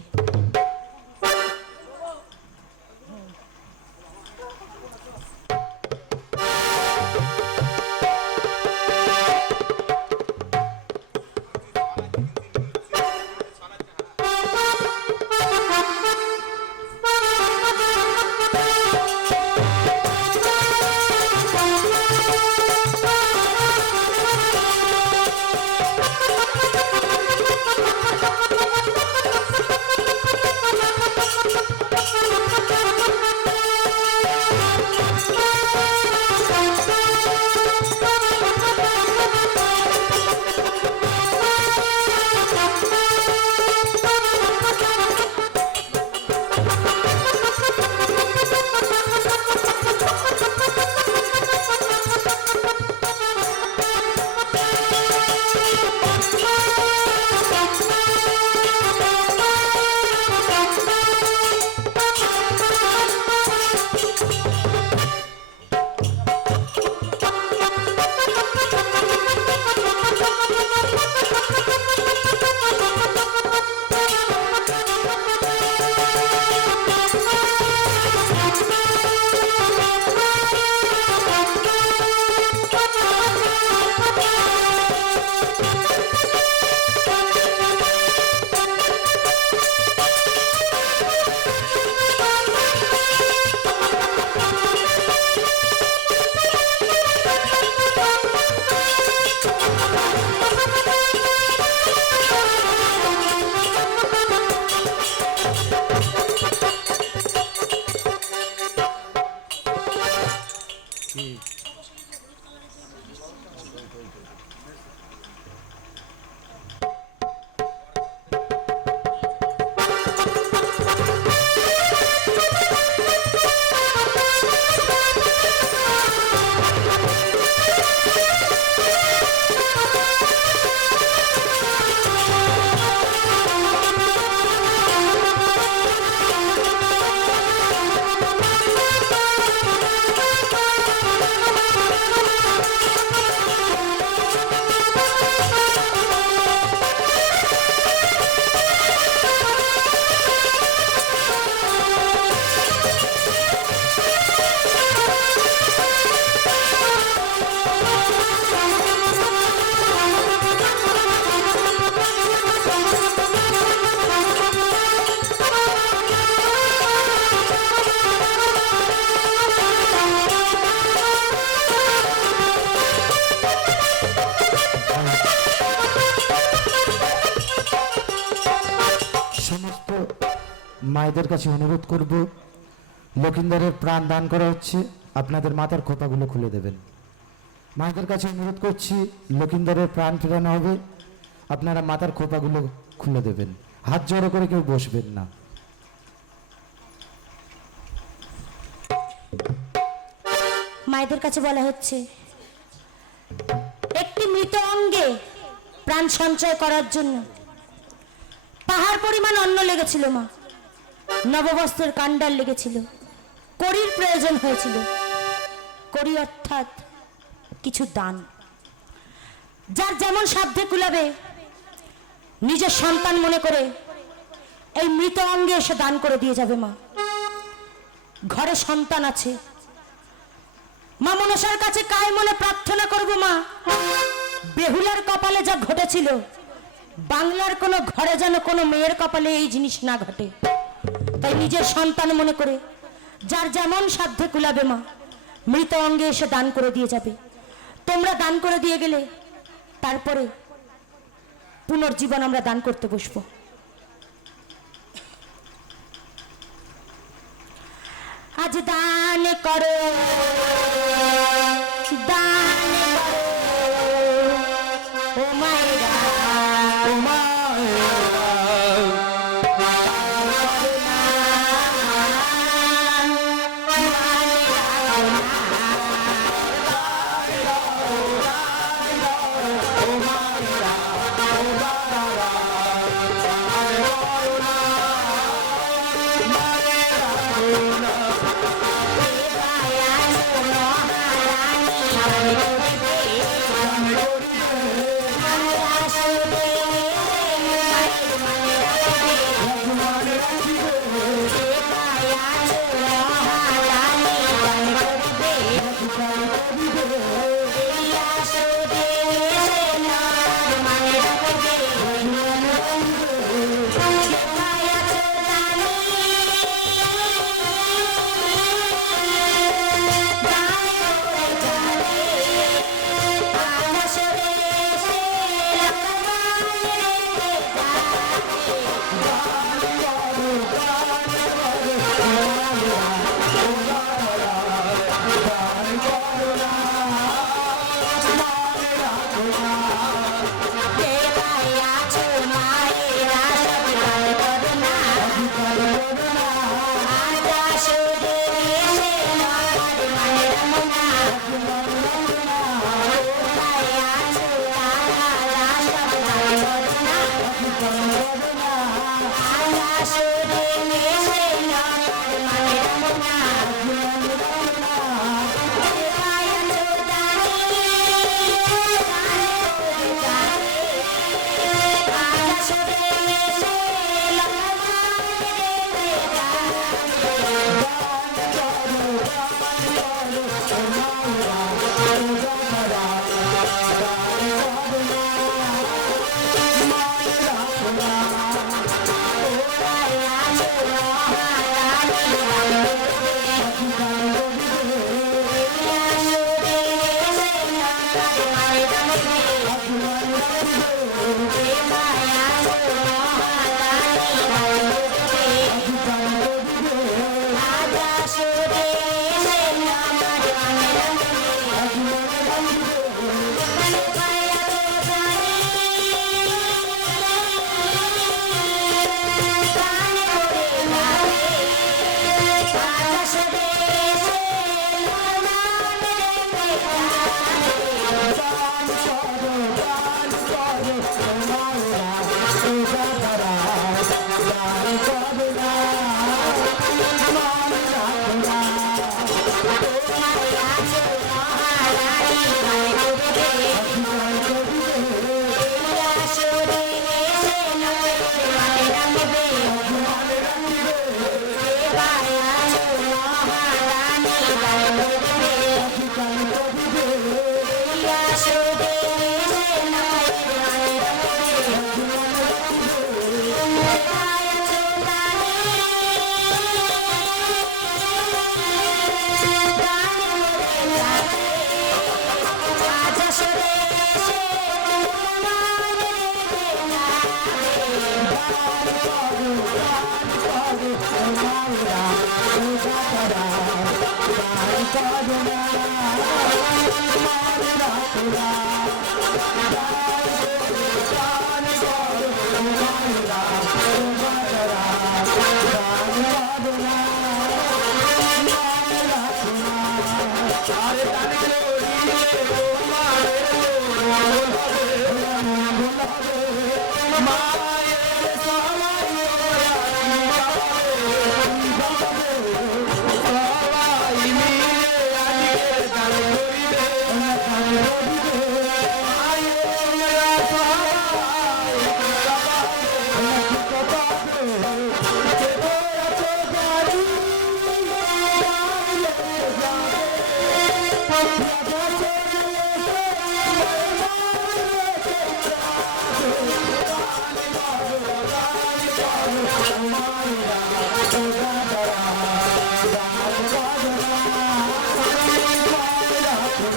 মায়েদের কাছে অনুরোধ করব, লক্ষিন্দরের প্রাণ দান করা হচ্ছে, আপনাদের মাথার খোপাগুলো খুলে দেবেন। মায়েদের কাছে অনুরোধ করছি, লক্ষিন্দরের প্রাণ ফেরানো হবে, আপনারা মাথার খোপাগুলো খুলে দেবেন। হাত জড়ো করে কেউ বসবেন না। মায়েদের কাছে বলা হচ্ছে একটি মৃত অঙ্গে প্রাণ সঞ্চয় করার জন্য পাহাড় পরিমাণ অন্ন লেগেছিল মা, নববস্ত্রের কাণ্ডার লেগেছিল, কড়ির প্রয়োজন হয়েছিল। কড়ি অর্থাৎ কিছু দান, যার যেমন সাধ্যে কুলাবে নিজের সন্তান মনে করে এই মৃত অঙ্গে এসে দান করে দিয়ে যাবে মা। ঘরে সন্তান আছে মা, মনসার কাছে কায় মনে প্রার্থনা করব মা, বেহুলার কপালে যা ঘটেছিল বাংলার কোনো ঘরে যেন কোনো মেয়ের কপালে এই জিনিস না ঘটে। তাই নিজের সন্তান মনে করে যার যেমন সাধ্যে কুলাবে মা, মৃত অঙ্গে এসে দান করে দিয়ে যাবে। তোমরা দান করে দিয়ে গেলে তারপরে পুনর্জীবন আমরা দান করতে বসবো। আজ দান করো, দান করো ও মায়েরা, ও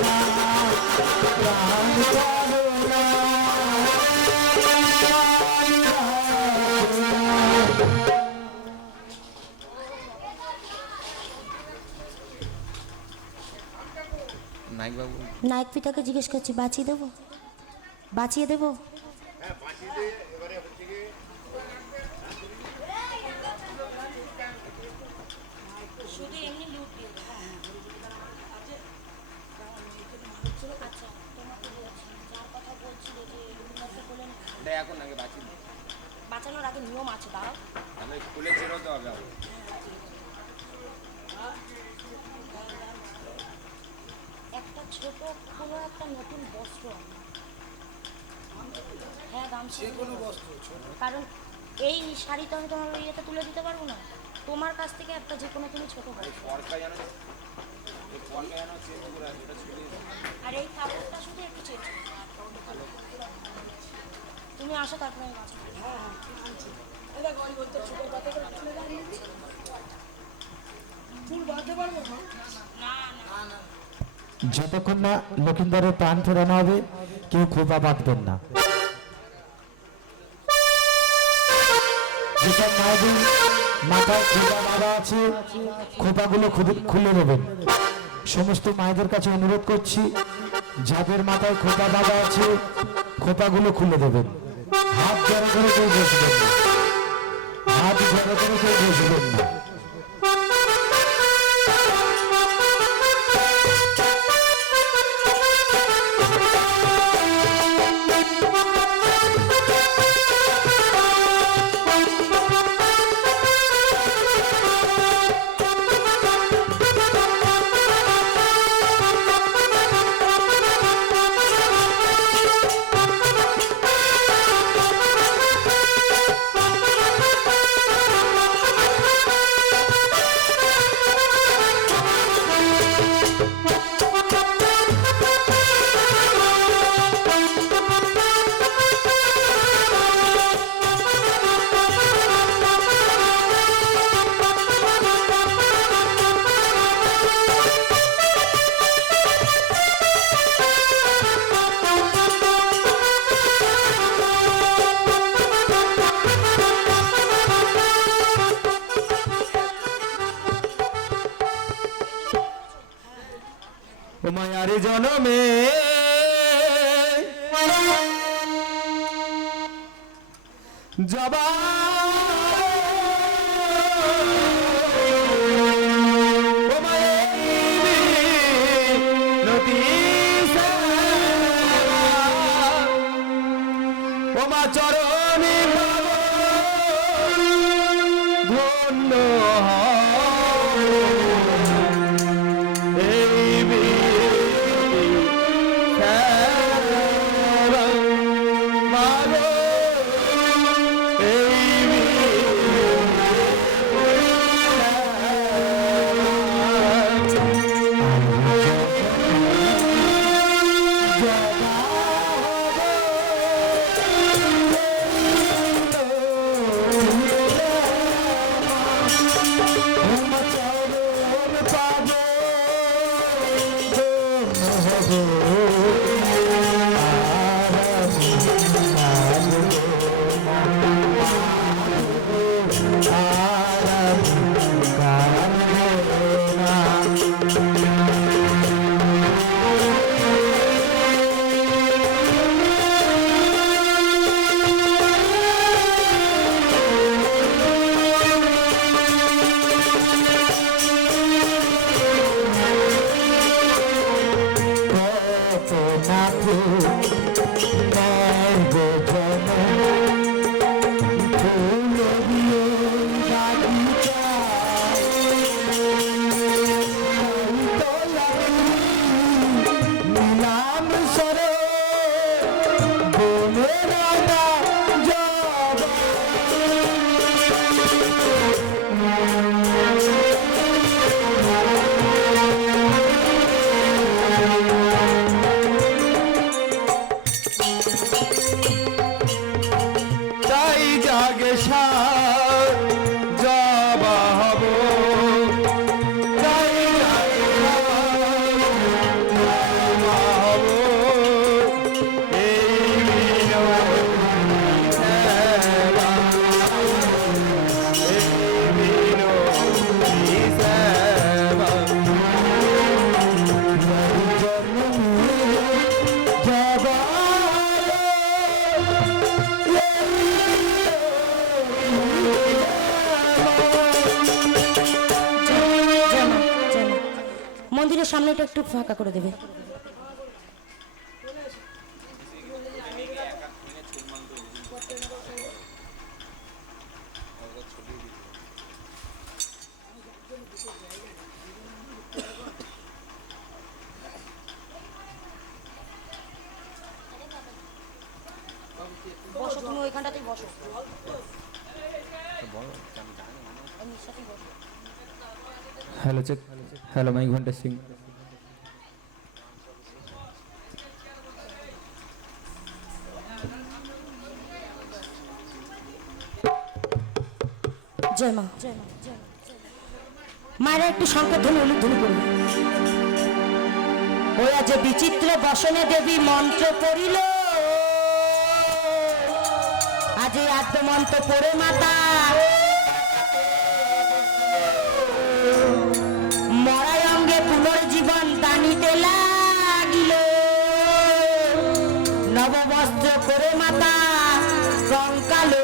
না প্রাণ করো না নাইক বাবু নায়ক পিতাকে জিজ্ঞেস করছি বাঁচিয়ে দেবো, বাঁচিয়ে দেবো। শুধু এমনি লুট দিয়ে দেবো। আচ্ছা তোমাকে বলছি, যার কথা বলছিলে যে তোমাকে বলেন এখন আগে বাঁচিয়ে দিই, বাঁচানোর আগে নিয়ম আছে, দাঁড়াও। আমি স্কুলে ছেড়েও তো হবে আমার। একটা ছোট কোনো একটা নতুন বস্ত্র আনো। হ্যাঁ গামছা, কোনো বস্ত্র, কারণ এই শাড়ি তো আমি তোমার ইয়েতে তুলে দিতে পারবো না, তোমার কাছ থেকে একটা যে কোনো তুমি ছোট বস্ত্র। পরকা জানো, এই পরকা জানো চেঞ্জ করে আছে, এটা ছেড়ে দিই। আর এই কাপড়টা শুধু একটু চেঞ্জ তুমি আসো, তারপরে আমি বাঁচাবো। যতক্ষণ না লক্ষিন্দরের প্রাণ ফেরানো হবে কেউ খোপা বাঁধবেন না। যেসব মায়েদের মাথায় খোপা বাঁধা আছে খোপাগুলো খুলে দেবেন। সমস্ত মায়েদের কাছে অনুরোধ করছি, যাদের মাথায় খোপা বাঁধা আছে খোপাগুলো খুলে দেবেন। হাত জড়ো করে কেউ বসবেন না, হাত জড়ো করে কেউ বসবেন না। মায়ারি জনমে জবা ওমা চরণে ধন্য সামনেটা একটু ফাঁকা করে দেবে। বসো, তুমি ওইখানটাতেই বসো। Hello check hello mic one testing জয় মা। মায়েরা একটু সংকীর্তন উলুধ্বনি করবে। ওরা যে বিচিত্র বসনে দেবী মন্ত্র পড়িল, আজ এই আদ্য মন্ত্র পড়ে মাতা মরায় অঙ্গে পুনর্জীবন দানিতে লাগিল। নববস্ত্র করে মাতা কঙ্কালো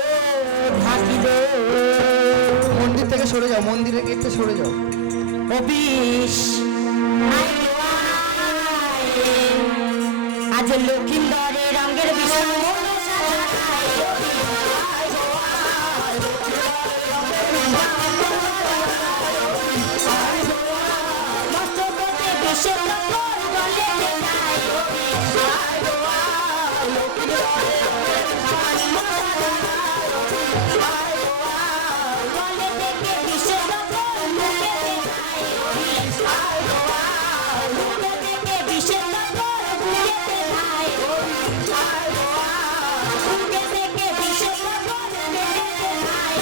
ঢাকিল। মন্দির থেকে সরে যাও, মন্দিরের গেট থেকে সরে যাও। অবিশ আজ লক্ষিন্দরের রঙের বিষয় মস্তকে বিষের উপর গলে যায়। গলে থেকে বিষের উপর মুখে যায়। মুখে থেকে বিষের উপর মুখে যায়। মুখে থেকে বিষের উপর পেটে যায়।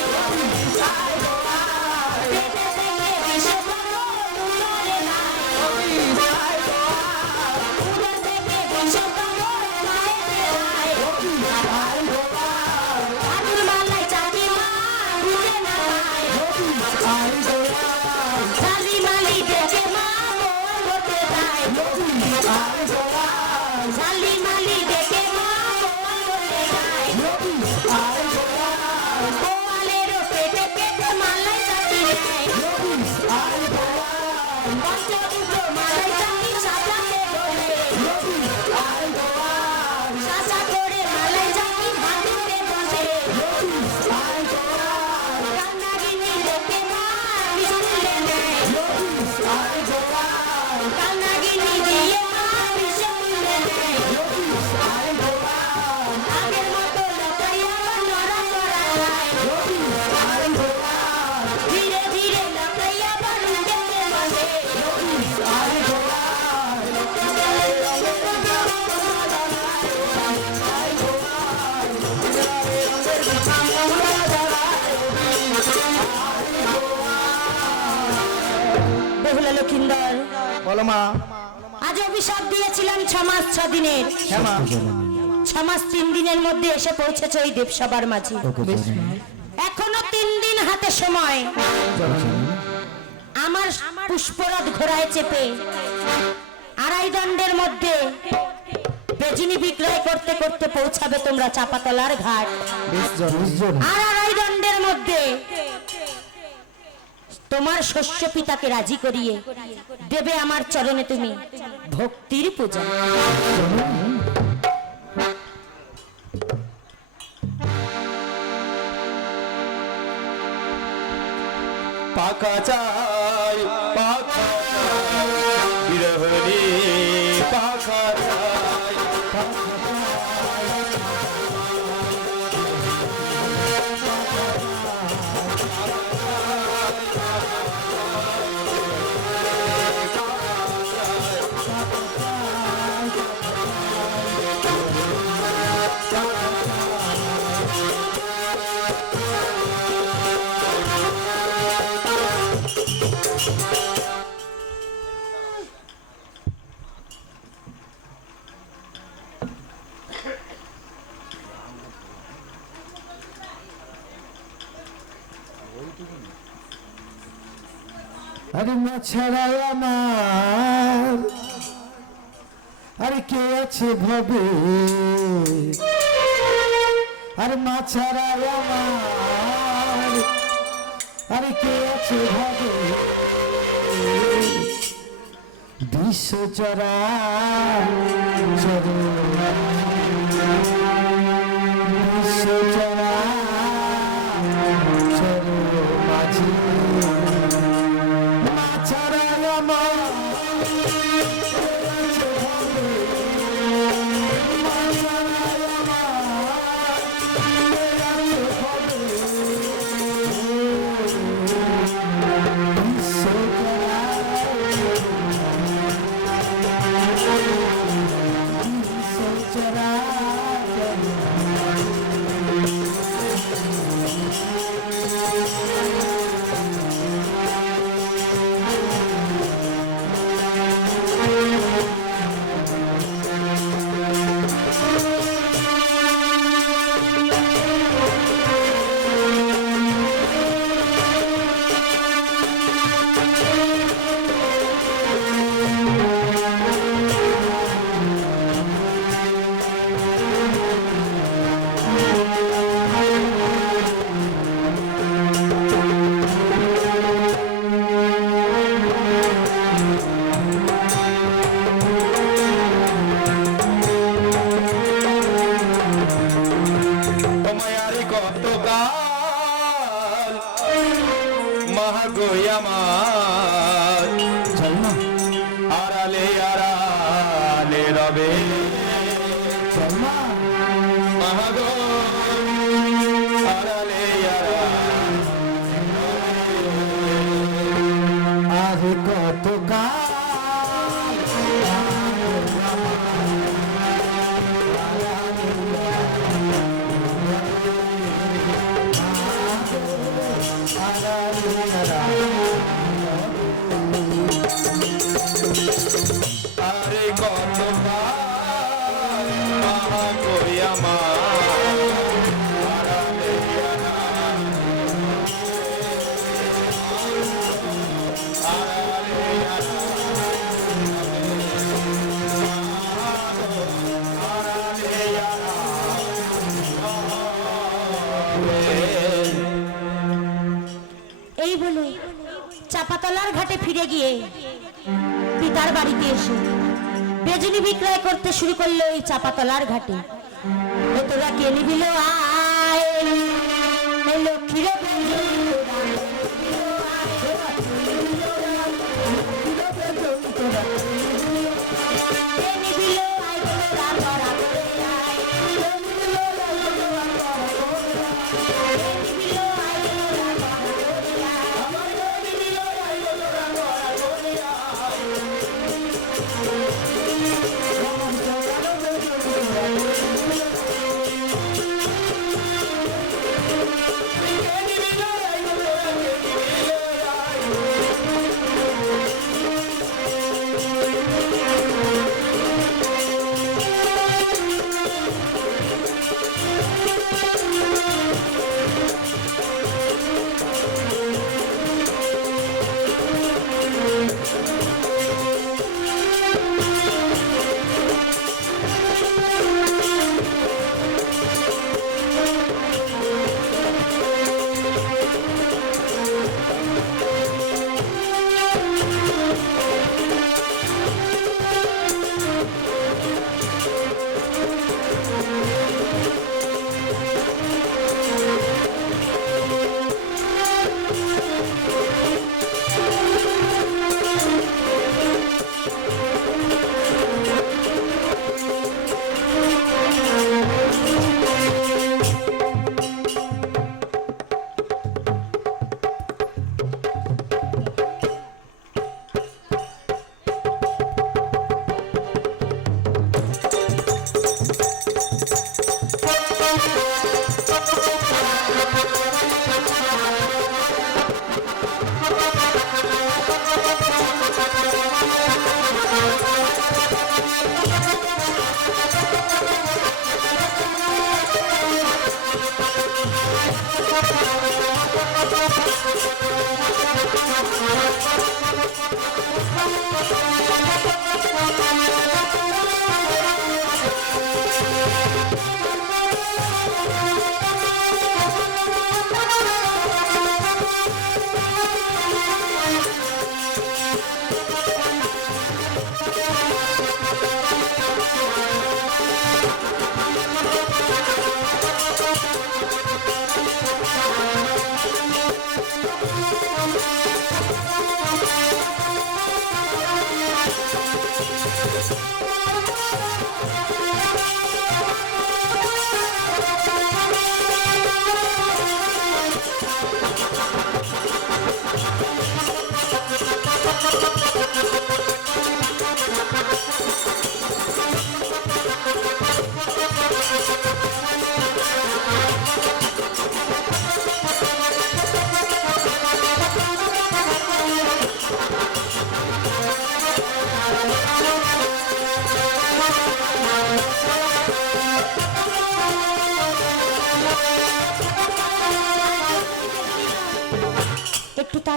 পেটে থেকে বিষের উপর উদরে যায়। উদর থেকে বিষের উপর মায়েতে যায়। আতুর মালায় চাকি মা বুঝে না পায়। শালি মালি দেখে মা মোর হতে যায়। শালি মালি দেখে মা মোর হতে যায়। গোয়ালেরও পেটে পেটে মালায় চাকি নেয়। পঞ্চমুখো মালায় চাকি সাজাতে বলে। সাজা করে মালায় চাকি হাতিতে বসে। কান্নাগিনি দেখে মা বিশুলে নেয়। কান্নাগিনি দিয়ে মা বিশুলে নেয়। আগের মতো লকাইয়া নড়া চড়া যায়। ধীরে ধীরে লকাইয়া বাড়িতে বসে। বেহুলা লক্ষিন্দর, বলো মা। আজ অভিশাপ দিয়েছিলাম 6 মাস 6 দিনের। হ্যাঁ মা। 6 মাস 3 দিনের মধ্যে এসে পৌঁছেছে এই দেবসভার মাঝে। এখনো 3 দিন হাতে সময়। আমার পুষ্পরথ ঘোড়ায় চেপে আড়াই দণ্ডের মধ্যে বেজিনী বিক্রয় করতে করতে পৌঁছাবে তোমরা চাপাতলার ঘাট। আর আড়াই দণ্ডের মধ্যে তোমার শস্য পিতাকে রাজি করিয়ে দেবে আমার চরণে তুমি ভক্তির পূজা। पाका चाय पाका बिरहनी पाका चाय আরে মা ছাড়া আমার আরে কে আছে ভবে, আরে মা ছাড়া আমার আরে কে আছে ভবে, বিশ্ব চরা বিশ্ব চরা মাঝি মাছারা আমার আমার আড়ালে আড়ালে রবে মহাগো আড়ালে আরে কত আরে কত মহাগো আমার এই বলে চাপাতলার ঘাটে ফিরে গিয়ে পিতার বাড়িতে এসে বেজনি বিক্রয় করতে শুরু করলো এই চাপাতলার ঘাটে। ও তোরা কে নিবিল আয় এই লক্ষ্মীর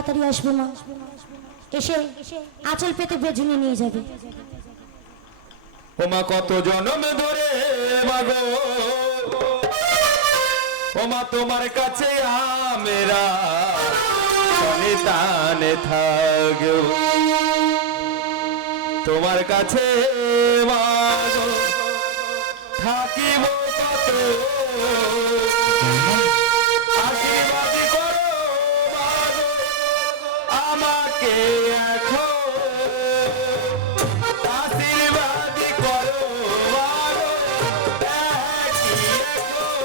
তাড়াতাড়ি আসবে মা, এসে আঁচল পেতে বেজুনে নিয়ে যাবে। ওমা কত জনম ধরে মাগো ওমা তোমার কাছে আমরা তনে তানে থাকবো, তোমার কাছে মাগো থাকিব কত, আশীর্বাদ করো মাগো আমাকে এখন, আশীর্বাদ করো মাগো একই এখন।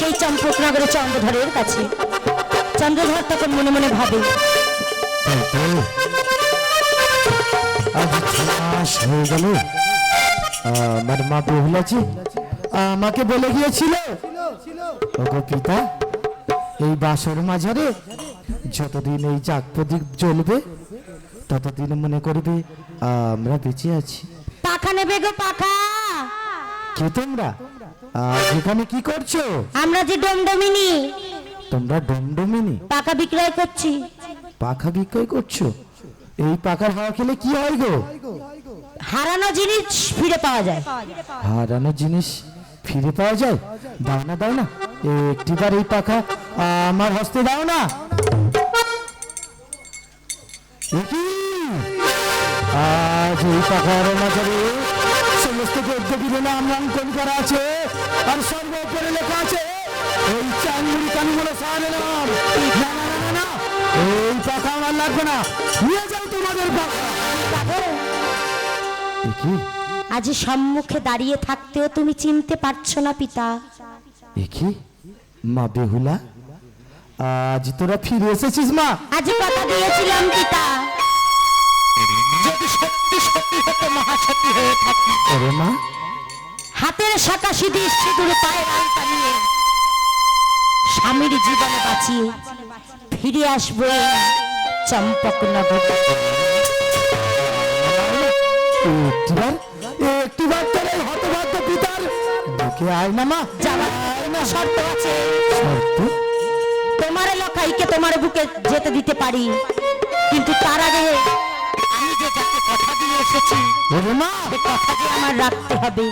সেই চম্পকনগরের চন্দ্রধরের কাছে। চন্দ্রধর তখন মনে মনে ভাবে, আজ 6 মাস হয়ে গেল আমার মা বহুলাজি আমাকে বলে গিয়েছিল, ওগো পিতা এই বাসর মাঝারে যতদিন এই জাগ প্রদীপ জ্বলবে ততদিন মনে করবে আমরা বেঁচে আছি। পাখা নেবে গো পাখা। কে তোমরা? এখানে কি করছো? আমরা যে ডমডমিনি। তোমরা ডমডমিনি? পাখা বিক্রয় করছি। পাখা বিক্রয় করছো? এই পাখার হাওয়া খেলে কি হয় গো? হারানো জিনিস ফিরে পাওয়া যায়। হারানো জিনিস ফিরে পাওয়া যায়? দাও না দাও না, একটিবার এই পাখা আমার হস্তে দাও না। আজ এই পাখার মাঝারে সমস্ত দেবদেবীর নাম নামকরণ করা আছে, আর সর্ব উপরে লেখা আছে এই চাঙ্গুরি কানুগুলো সারে নাম। না না না না, এই পাখা আমার লাগবে না, নিয়ে যাও তোমাদের পাখা। কি আজ সম্মুখে দাঁড়িয়ে থাকতেও তুমি চিনতে পারছো না পিতা? কি মা বেহুলা, আজ তোরা ফিরে এসেছিস মা? আজ কথা দিয়েছিলাম পিতা, যদি সত্যি সত্যি হতে মহাসতী হয়ে থাকি, ওরে মা, হাতের শাখা সিঁদুর সিঁদুর পায়ের আলতা নিয়ে স্বামীর জীবনে বাঁচিয়ে ফিরে আসবো চম্পকনগর। একটিবার তোর এই হতভাগ্য পিতার বুকে আয় না মা। যাবার না শর্ত আছে, শর্ত? তোমার লখাইকে তোমার বুকে যেতে দিতে পারি, কিন্তু তার আগে আমি যে যাকে কথা দিয়ে এসেছি ওরে মা, সে কথা যে আমার রাখতে হবে।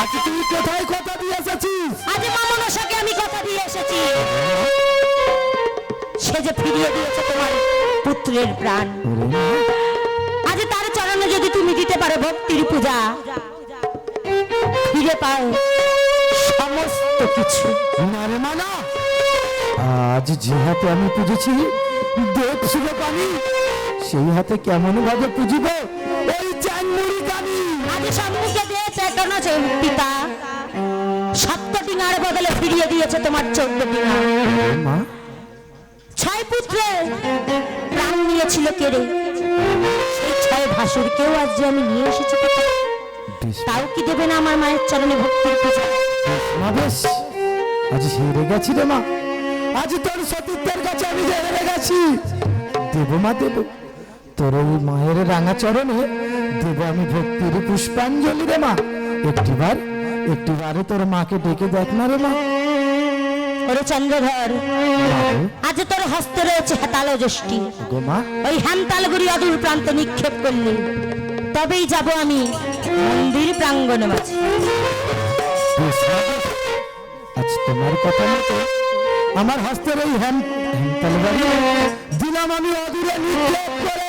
আজ তুই কোথায় কথা দিয়ে এসেছিস? আজ মামনসাকে আমি কথা দিয়ে এসেছি, সে যে ফিরিয়ে দিয়েছে তোমার পুত্রের প্রাণ। ওরে মা, আজ তার চরণে যদি তুমি দিতে পারো ভক্তির পূজা, ফিরে পাও সমস্ত কিছু। না রে মা না, আজ যে হাতে আমি পুজেছি দেব শুভ পানি, সেই হাতে কেমন ভাবে পুজিব ওই চ্যাংমুড়ি কানি? আজ সম্মুখে দিয়েছে কেন যে পিতা 7 ডিঙার বদলে ফিরিয়ে দিয়েছে তোমার 14 ডিঙা। মা, 6 পুত্রের প্রাণ নিয়েছিল কেড়ে, সেই 6 ভাসুরকেও আজ যে আমি নিয়ে এসেছি পিতা, বেশ তাও কি দেবে না আমার মায়ের চরণে ভক্তির পূজা? মা, বেশ আজ হেরে গেছি রে মা, আজ তোর সতীত্বের কাছে আমি যে হেরে গেছি। দেব মা দেব, তোর ওই মায়ের রাঙা চরণে দেব আমি ভক্তির পুষ্পাঞ্জলি রে মা। একটিবারে তোর মাকে ডেকে দেখ না রে মা। ওরে চন্দ্রধর, আজ তোর হস্তে রয়েছে হেতাল যষ্টি, গো মা, ওই হ্যামতালগুড়ি অদূর প্রান্তে নিক্ষেপ করলে তবেই যাব আমি মন্দির প্রাঙ্গণে মাঝে। বেশ মা, বেশ। আজ তোমার কথা মতো আমার হস্তের এই তলবারি দিলাম আমি অদূরে নিক্ষেপ করে।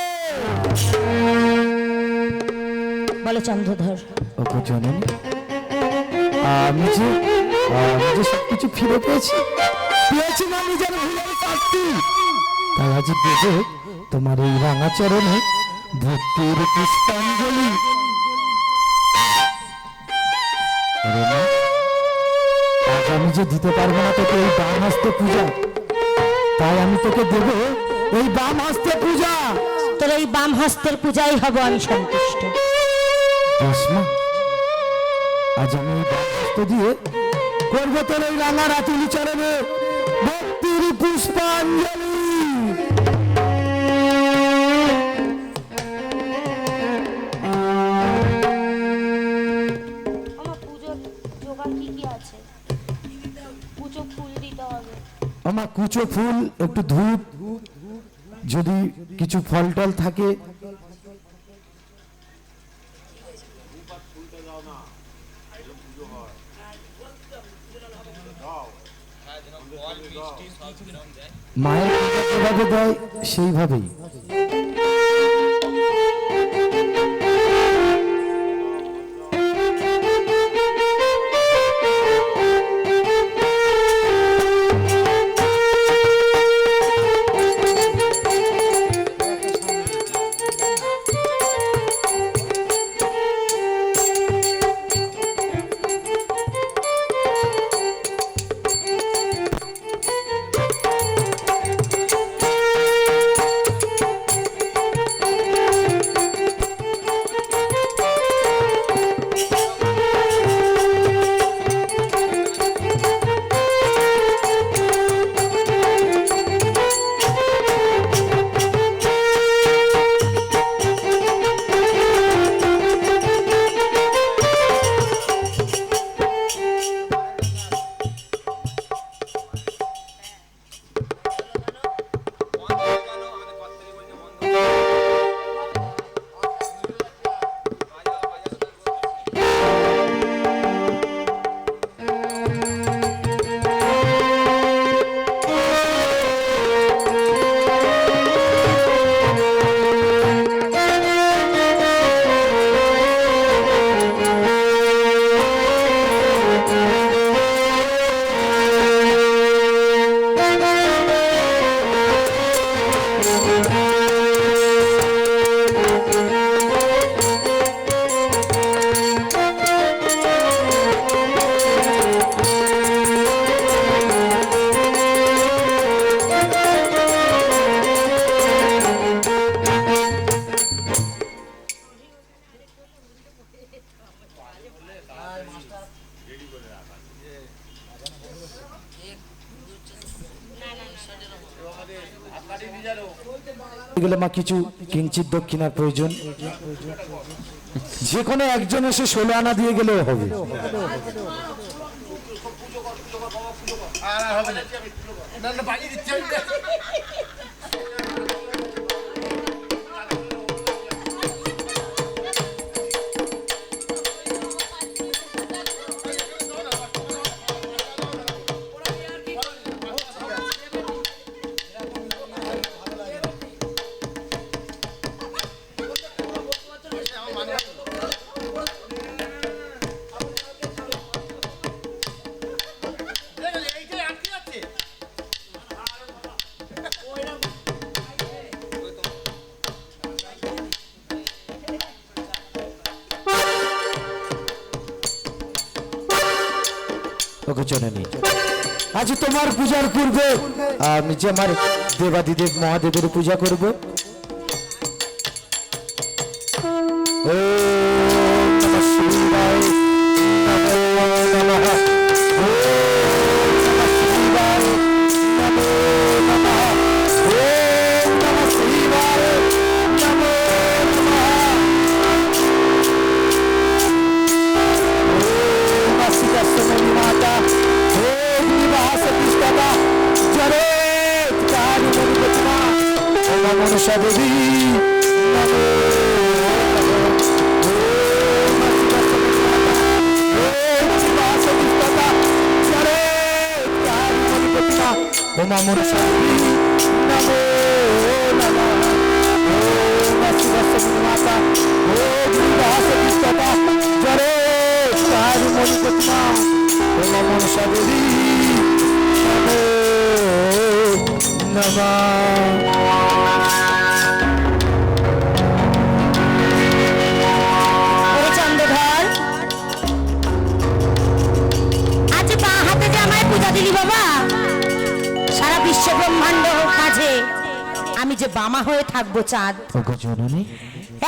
বলে চন্দ্রধর, ওগো জননী, আমি যে সবকিছু ফিরে পেয়েছি না নিজের ভুলের শাস্তি, তাই আজ দেবে তোমার এই রাঙা চরণে ভক্তির পুষ্পাঞ্জলি। ওরে মা, আজ আমি যে দিতে পারবো না তোকে এই বাম হস্তে পূজা, তাই আমি তোকে দেব এই বাম হস্তে পূজা। তোর এই বাম হস্তের পূজাই হব আমি সন্তুষ্ট। বেশ মা, আজ আমি এই বাম হস্ত দিয়ে করবো তোর এই রাঙা রাতুলি চরণে ভক্তির পুষ্পাঞ্জলি। আমার পুজোর জোগাড় কি কি আছে? পুজো ফুল দিতে হবে। আমার কুচো ফুল, একটু ধূপ, যদি কিছু ফল টল থাকে। মায়ের পূজা যেভাবে দেয় সেইভাবেই। গেলে মা কিছু কিঞ্চিত দক্ষিণার প্রয়োজন, যে কোনো একজন এসে 16 আনা দিয়ে গেলেও হবে। ওগো জননী, আজ তোমার পূজার পূর্বে আমি যে আমার দেবাদিদেব মহাদেবের পূজা করব। ওম নমঃ শিবায়, নমো নমঃ। ওম নমঃ শিবায়, নমো নমঃ। ওম নমঃ শিবায়, নমো নমঃ। ওম নাসিকাস্তমনি মাতা, ওম নিবাসতিষ্ঠতা, জরেৎকারি মণিপদ্মা, ওম মনসা দেবী, নমো ওমা মনসাদেবী, নমো নমঃ। ওম শিবস্তমনি মাতা, ওম নিবাসতিষ্ঠতা, জরেৎকারি মণিপদ্মা, ওমা মনসাদেবী, নমো নমঃ। ওরে চন্দ্রধর, আজ বাঁ হাতে যে আমায় পূজা দিলি বাবা, সারা বিশ্ব ব্রহ্মাণ্ড কাজে আমি যে বামা হয়ে থাকবো চাঁদ, ওগো জননী,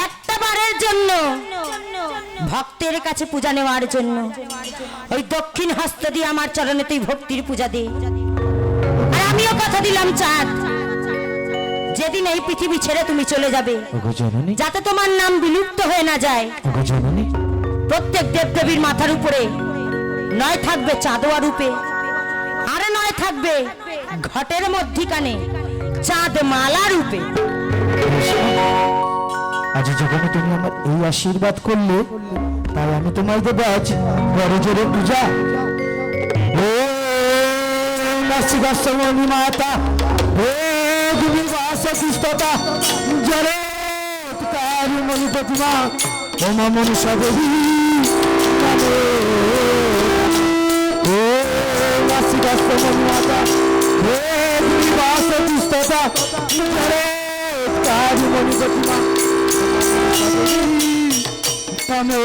একটা বারের জন্য ভক্তের কাছে পূজা নেওয়ার জন্য ওই দক্ষিণ হস্ত দিয়ে আমার চরণে তুই ভক্তির পূজা দে। আর আমিও কথা দিলাম চাঁদ, যেদিন এই পৃথিবী ছেড়ে তুমি চলে যাবে, ওগো জননী, যাতে তোমার নাম বিলুপ্ত হয়ে না যায়, ওগো জননী, প্রত্যেক দেবদেবীর মাথার উপরে নয় থাকবে চাঁদোয়া রূপে, আর নয় থাকবে ঘটের মধ্যিখানে চাঁদ মালা রূপে। আজ যখন তুমি আমার এই আশীর্বাদ করলে, তাই আমি তোমায় দেব আজ বড় জোরে পূজা। ওম নাসিকাস্তমনি মাতা, ওম নিবাসতিষ্ঠতা, জরেৎকারি মণিপদ্মা, ওমা মনসা দেবী, নমো। ওম নাসিকাস্তমনি মাতা, ওম নিবাসতিষ্ঠতা, জরেৎকারি মণিপদ্মা, নমো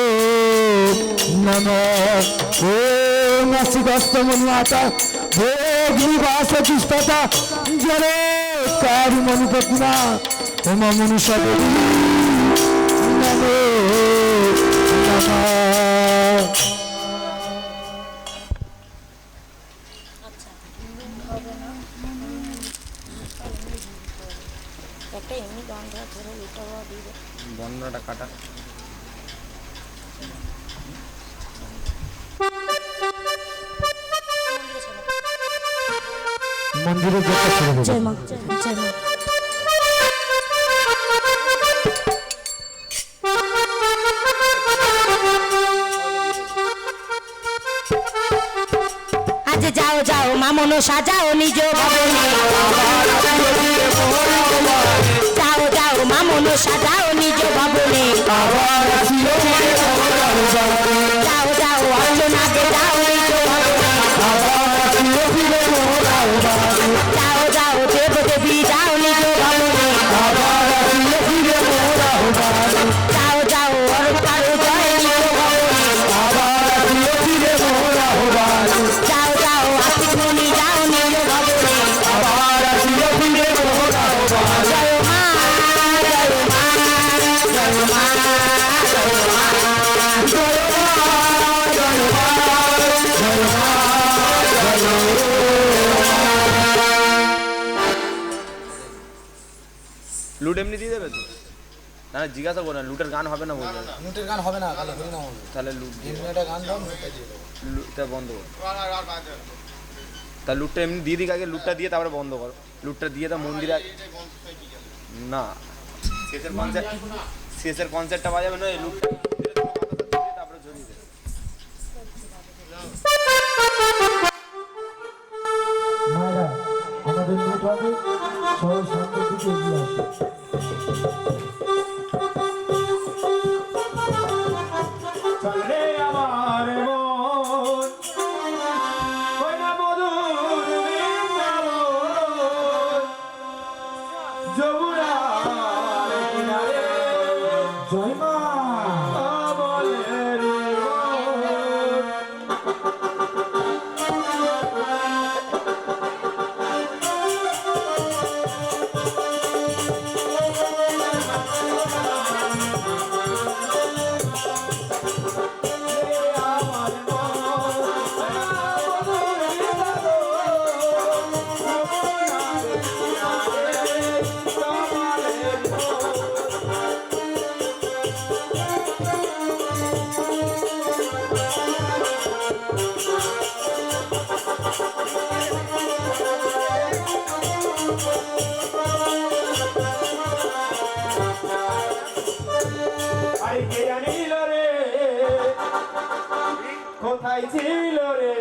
নমঃ। ওম নাসিকাস্তমনি মাতা, ওম নিবাসতিষ্ঠতা, জরেৎকারি মণিপদ্মা, ওমা মনসা দেবী, নমো নমঃ। বন্যটা কাটা। মন্দিরের গেটটা ছেড়ে দেবো। জয় মা, জয় মা। আজ যাও যাও মা মনসা, যাও নিজ ভবনে, যাও যাও মা মনসা, যাও নিজ ভবনে, যাও যাও অর্চনাকে, যাও নিজ ভবনে, যাও যাও দেব দেবী, যাও নিজ ভবনে, যাও যাও অর্পার জয় নিজ ভবনে, যাও যাও আতিমুনি, যাও নিজ ভবনে, জয় মা, জয় মা, জয় মা, জয় মা, জয় মা, জয় মা, লুট এমনি দিয়ে দেবে তো? না না, জিজ্ঞাসা করো না, লুটের গান হবে না বলবে। লুটের গান হবে না, কালে হরি নাম হবে। তাহলে লুট দিয়ে এমনি একটা গান দাও, লুটটা দিয়ে দেবো। লুটটা বন্ধ করো। তা লুটটা এমনি দিয়ে দিক, আগে লুটটা দিয়ে তারপরে বন্ধ করো। লুটটা দিয়ে তা মন্দিরে না, শেষের কনসার্টটা বাজাবে না, এই লুটটা তারপরে জড়িয়ে দেবে। মায়েরা, আমাদের লুট হবে, সবাই শান্তির দিকে এগিয়ে আসে। চল রে আমার মন, ওই না মধুর বৃন্দাবন, যমুনার কিনারে জয় মা। অমলের মন। আরে কে জানিল রে, কোথায় ছিল রে